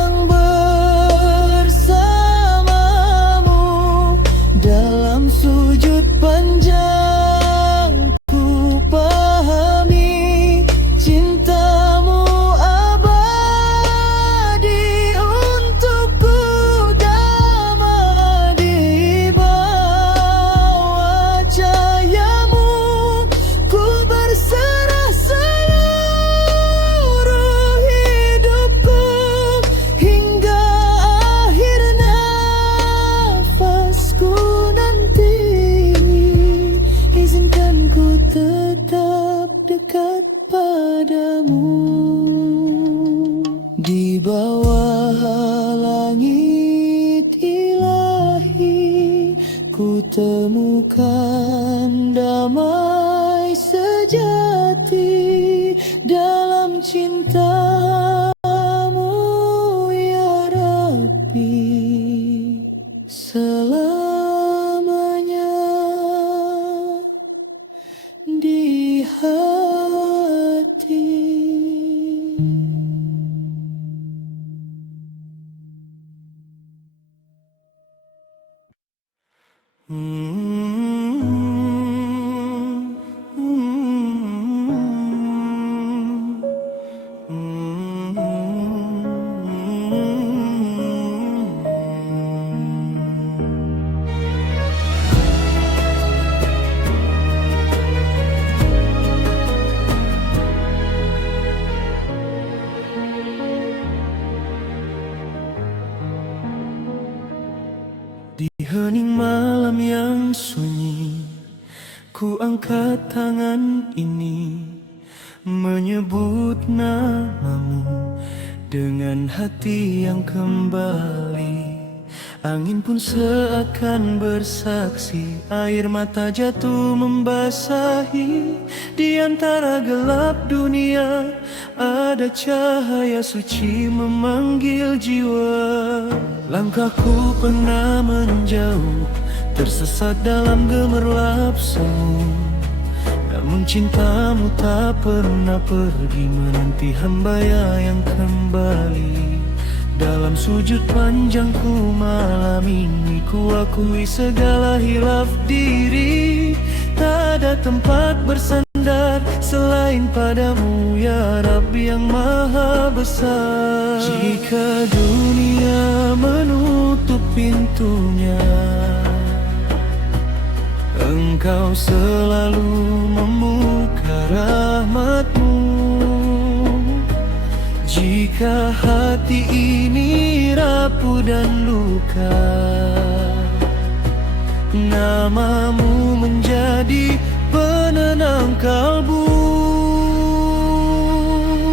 temukan damai sejati dalam cintamu ya Rabbi, selamanya di hati. Di hening malam yang sunyi, ku angkat tangan ini, menyebut namamu dengan hati yang kembali. Angin pun seakan bersaksi, air mata jatuh membasahi. Di antara gelap dunia, ada cahaya suci memanggil jiwa. Langkahku pernah menjauh, tersesat dalam gemerlap semu. Namun cintamu tak pernah pergi, menanti hamba yang kembali. Dalam sujud panjangku malam ini, ku akui segala hilaf diri. Tak ada tempat bersandar selain padamu ya Rabbi yang maha besar. Jika dunia menutup pintunya, Engkau selalu membuka rahmat-Mu. Jika hati ini rapuh dan luka, namamu menjadi penenang kalbu.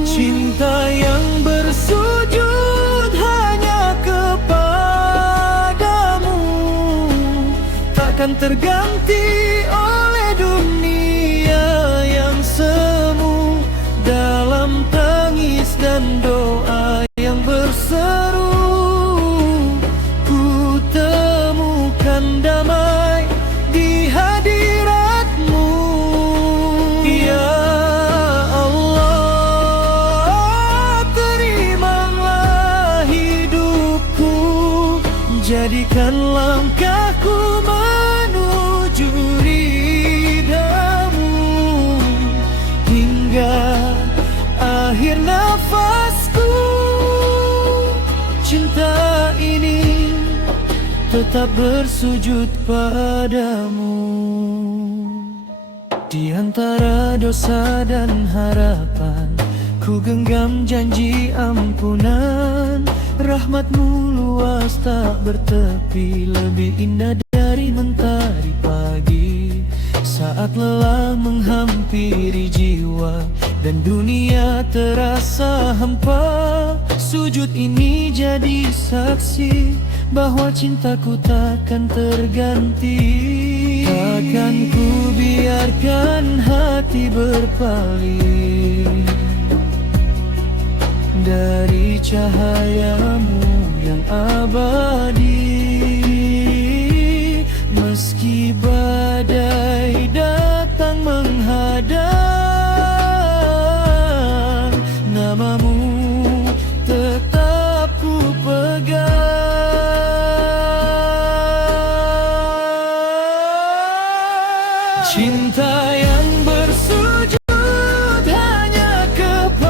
Cinta yang bersujud hanya kepadamu, takkan terganti oleh dunia yang semu. Dalam tangis dan doa yang berseru, ku temukan damai di hadirat-Mu. Ya Allah, terimalah hidupku, jadikan langkahku menuju ridha-Mu hingga akhir nafasku. Cinta ini tetap bersujud padamu. Di antara dosa dan harapan, ku genggam janji ampunan. Rahmat-Mu luas tak bertepi, lebih indah dari mentari pagi. Saat lelah menghampiri jiwa dan dunia terasa hampa, sujud ini jadi saksi bahwa cintaku takkan terganti. Takkan ku biarkan hati berpaling dari cahaya-Mu yang abadi. Meski badai datang menghadang, namamu tetap ku pegang. Cinta yang bersujud hanya kepadamu,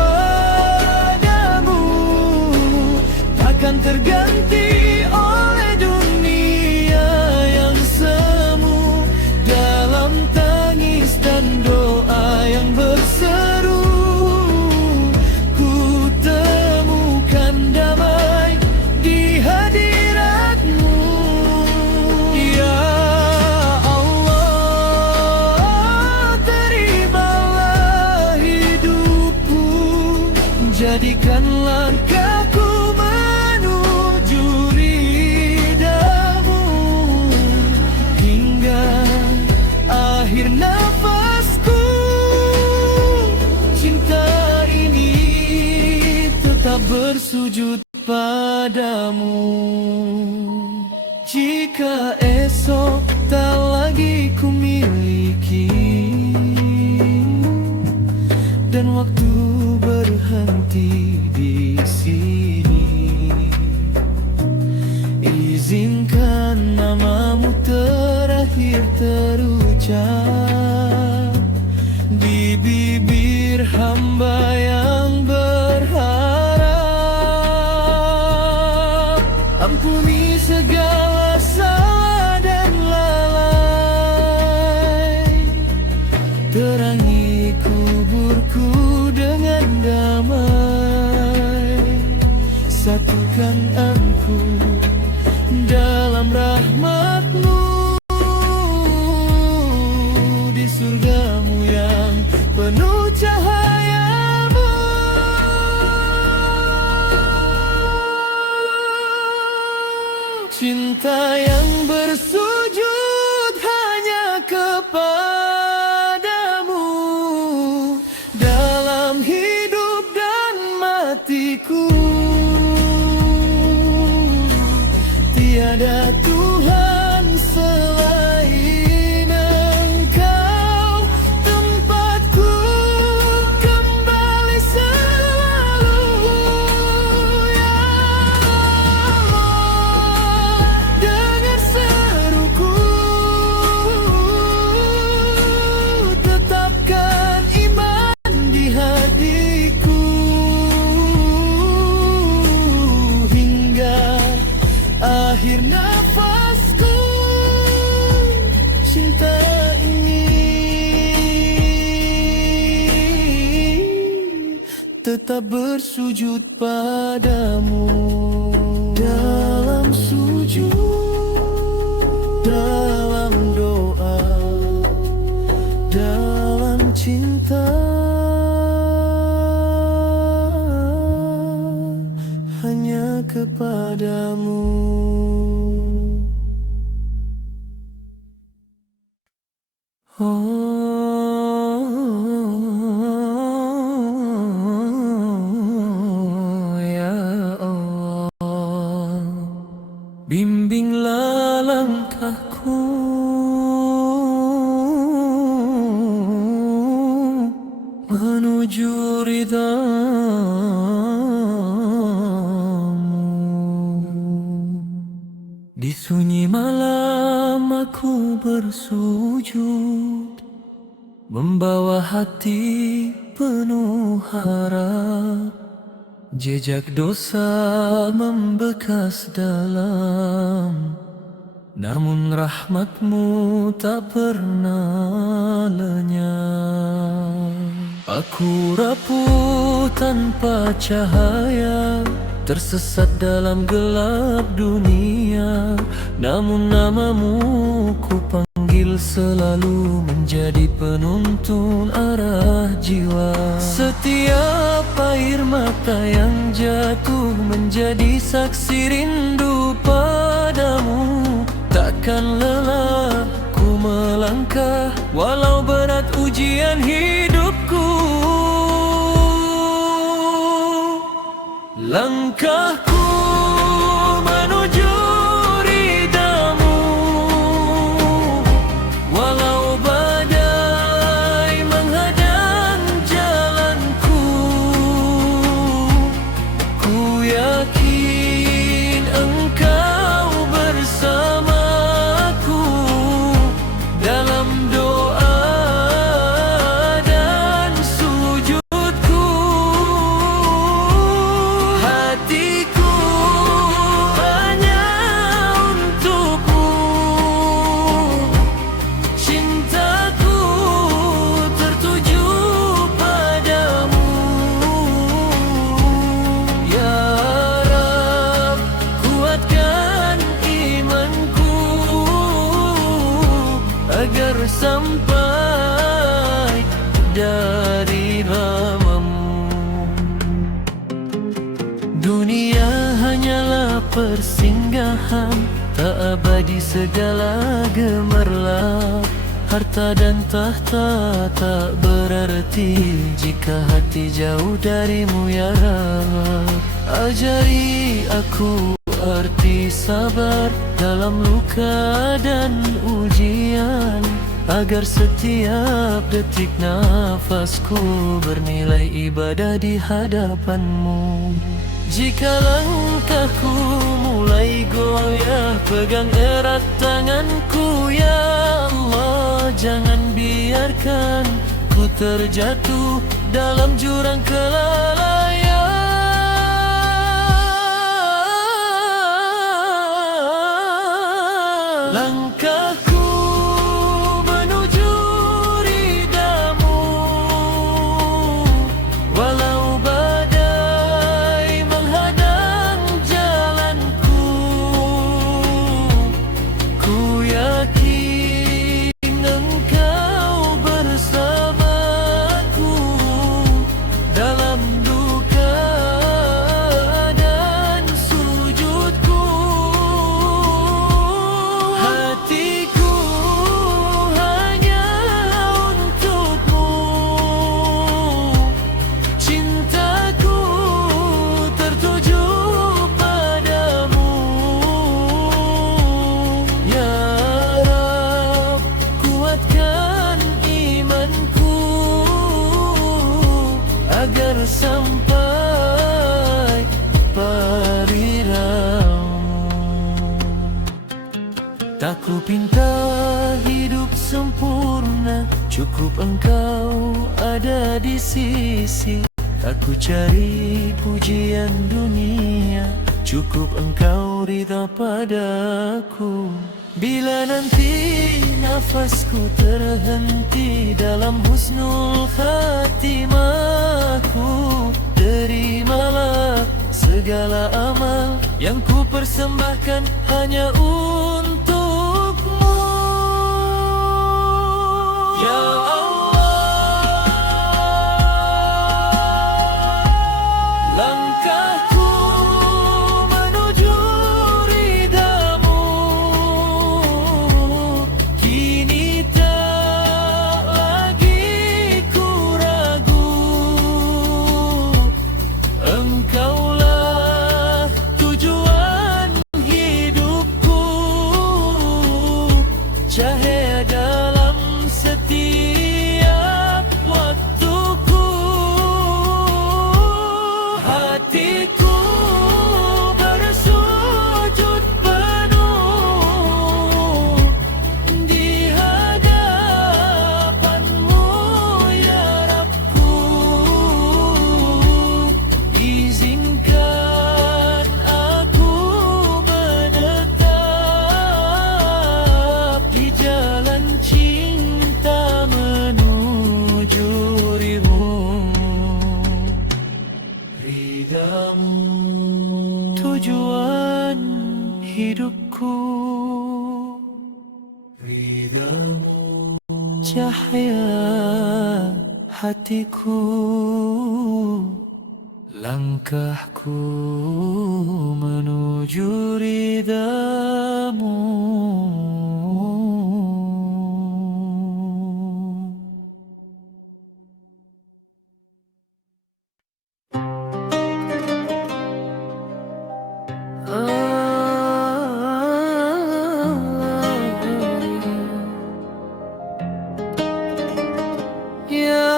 takkan terganti oleh dunia yang semu. Dalam tangis dan doa yang berseru, ku temukan damai di hadirat-Mu. Ya Allah, terimalah hidupku, jadikan langkahku menuju bersujud padamu. Jika esok tak lagi ku miliki dan waktu berhenti di sini, izinkan namamu terakhir terucap di bibir hamba yang berharap. Ampuni segala salah dan lalai, terangi kuburku dengan damai, satukan aku dalam rahmat-Mu di surga-Mu yang penuh cahaya-Mu. Cinta yang bersujud hanya kepadamu dalam hidup dan matiku. Tiada Tuhan selain Engkau, tempatku kembali selalu. Ya Allah, dengar seruku, tetapkan iman di hatiku hingga akhir nafasku. Cinta ini tetap bersujud padamu dalam sujud, dalam doa, dalam cinta, hanya kepadamu. Ya Allah, bimbinglah langkahku menuju ridha-Mu. Di sunyi malam aku bersujud, membawa hati penuh harap. Jejak dosa membekas dalam, namun rahmat-Mu tak pernah lenyap. Aku rapuh tanpa cahaya, tersesat dalam gelap dunia, namun namamu ku panggil selalu menjadi penuntun arah jiwa. Setiap air mata yang jatuh menjadi saksi rindu padamu. Takkan lelah ku melangkah walau berat ujian hidupku. Langkahku menuju ridha-Mu, walau badai menghadang jalanku. Ku yakin Engkau bersamaku dalam doa dan sujudku. Hatiku hanya untukmu, cintaku tertuju padamu. Ya Rab, kuatkan imanku agar sampai dari rahmat-Mu. Dunia hanyalah persinggahan, tak abadi segala gemerlap. Harta dan tahta tak berarti jika hati jauh darimu ya Rab. Ajari aku arti sabar dalam luka dan ujian, agar setiap detik nafasku bernilai ibadah di hadapanmu. Jika langkahku mulai goyah, pegang erat tanganku ya Allah. Jangan biarkan ku terjatuh dalam jurang kelalaian. Langkahku menuju ridhamu, walau badai menghadang jalanku. Ku yakin engkau bersamaku dalam duka dan sujudku. Hatiku hanya untukmu, cintaku tertuju padamu. Ya Rab, kuatkan imanku agar sampai pariramu. Tak ku pinta hidup sempurna, cukup engkau ada di sisi. Tak ku cari pujian dunia, cukup engkau ridha padaku. Bila nanti nafasku terhenti dalam husnul khatimahku, terimalah segala amal yang ku persembahkan hanya untukmu. Ya Allah, langkahku menuju ridhamu kini tak lagi ku ragu. Engkaulah tujuan hidupku, cahaya dalam setiap waktuku. Hatiku bersujud penuh di hadapanmu ya Rabbku. Izinkan aku menetap di jalan cinta menuju ridhamu, tujuan hidupku. Ridhamu, cahaya hatiku. Langkahku menuju ridhamu. Ya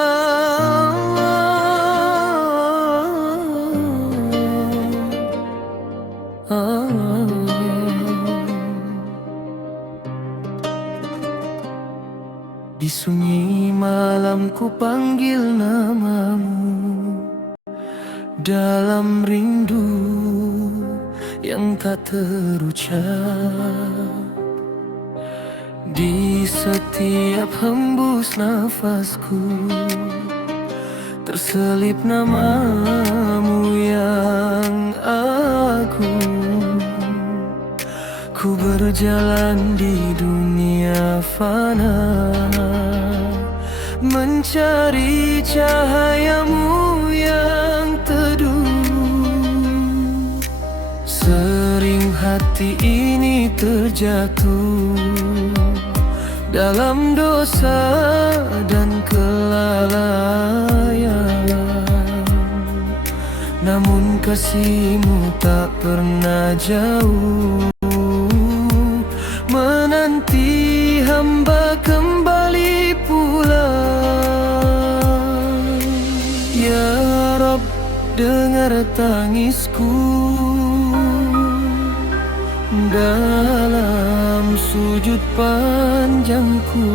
Allah, di sunyi malam ku panggil namamu, dalam rindu yang tak terucap. Di setiap hembus nafasku terselip namamu yang agung. Ku berjalan di dunia fana, mencari cahayamu yang teduh. Sering hati ini terjatuh dalam dosa dan kelalaian. Namun kasih-Mu tak pernah jauh, menanti hamba kembali pulang. Ya Rabb, dengar tangisku dalam sujud panjangku.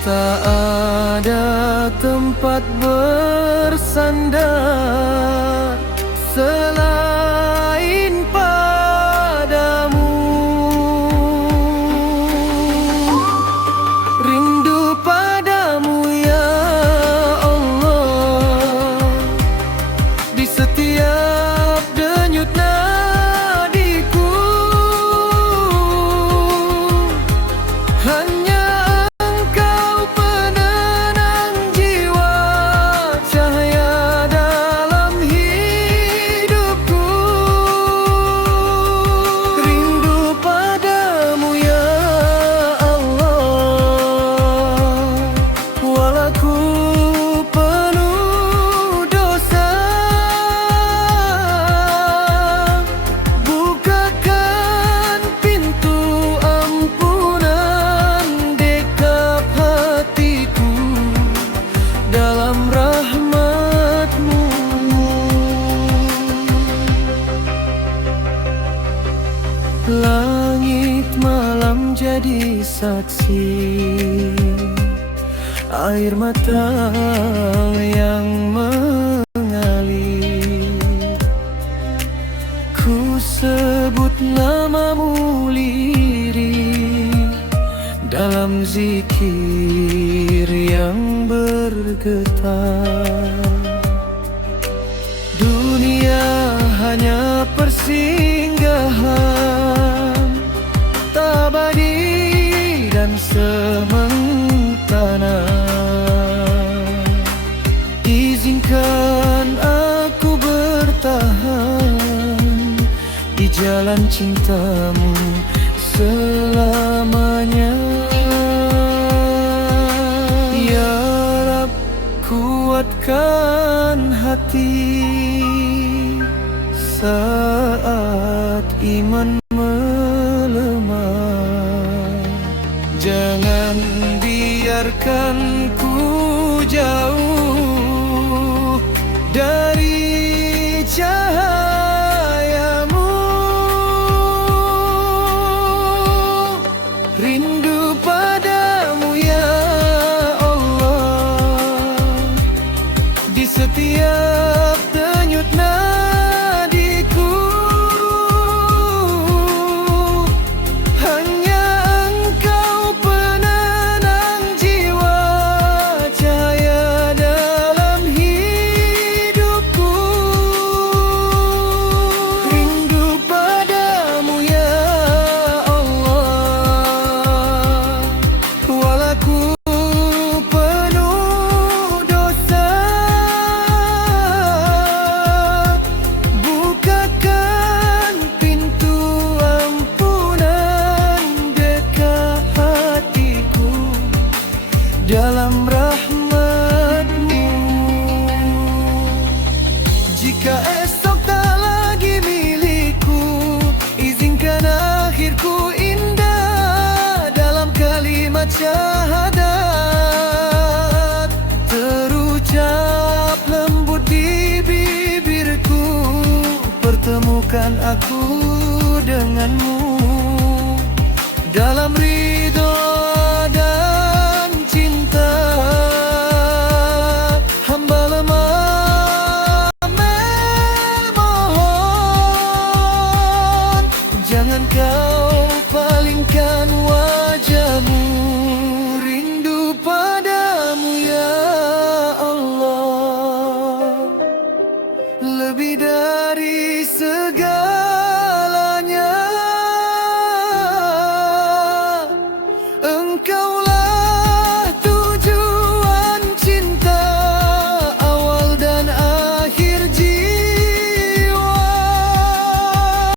Tak ada tempat bersandar selain padamu. Rindu padamu ya Allah, di setiap denyut nadiku. Hanya Engkau penenang jiwa, cahaya dalam hidupku. Rindu padamu ya Allah, walaku penuh dosa. Bukakan pintu ampunan, dekap hatiku dalam rahmat-Mu. Langit malam jadi saksi, air mata yang mengalir. Ku sebut nama-Mu lirik dalam zikir yang bergetar. Dunia hanya persinggahan, tabadi dan sementara. Izinkan aku bertahan di jalan cinta-Mu selamanya. Ya Rabb, kuatkan hati saat iman melemah. Jangan biarkan ku jauh dari cahaya-Mu. Rindu padamu ya Allah, di setiap denyut nadiku. Hanya Engkau penenang jiwa, cahaya dalam hidupku. Rindu padamu ya Allah, walaku penuh dosa. Bukakan pintu ampunan, dekap hatiku dalam rahmat-Mu. Jika esok tak lagi milikku, izinkan akhirku indah dalam kalimat syahadat. Terucap lembut di bibirku, pertemukan aku denganmu dalam ridho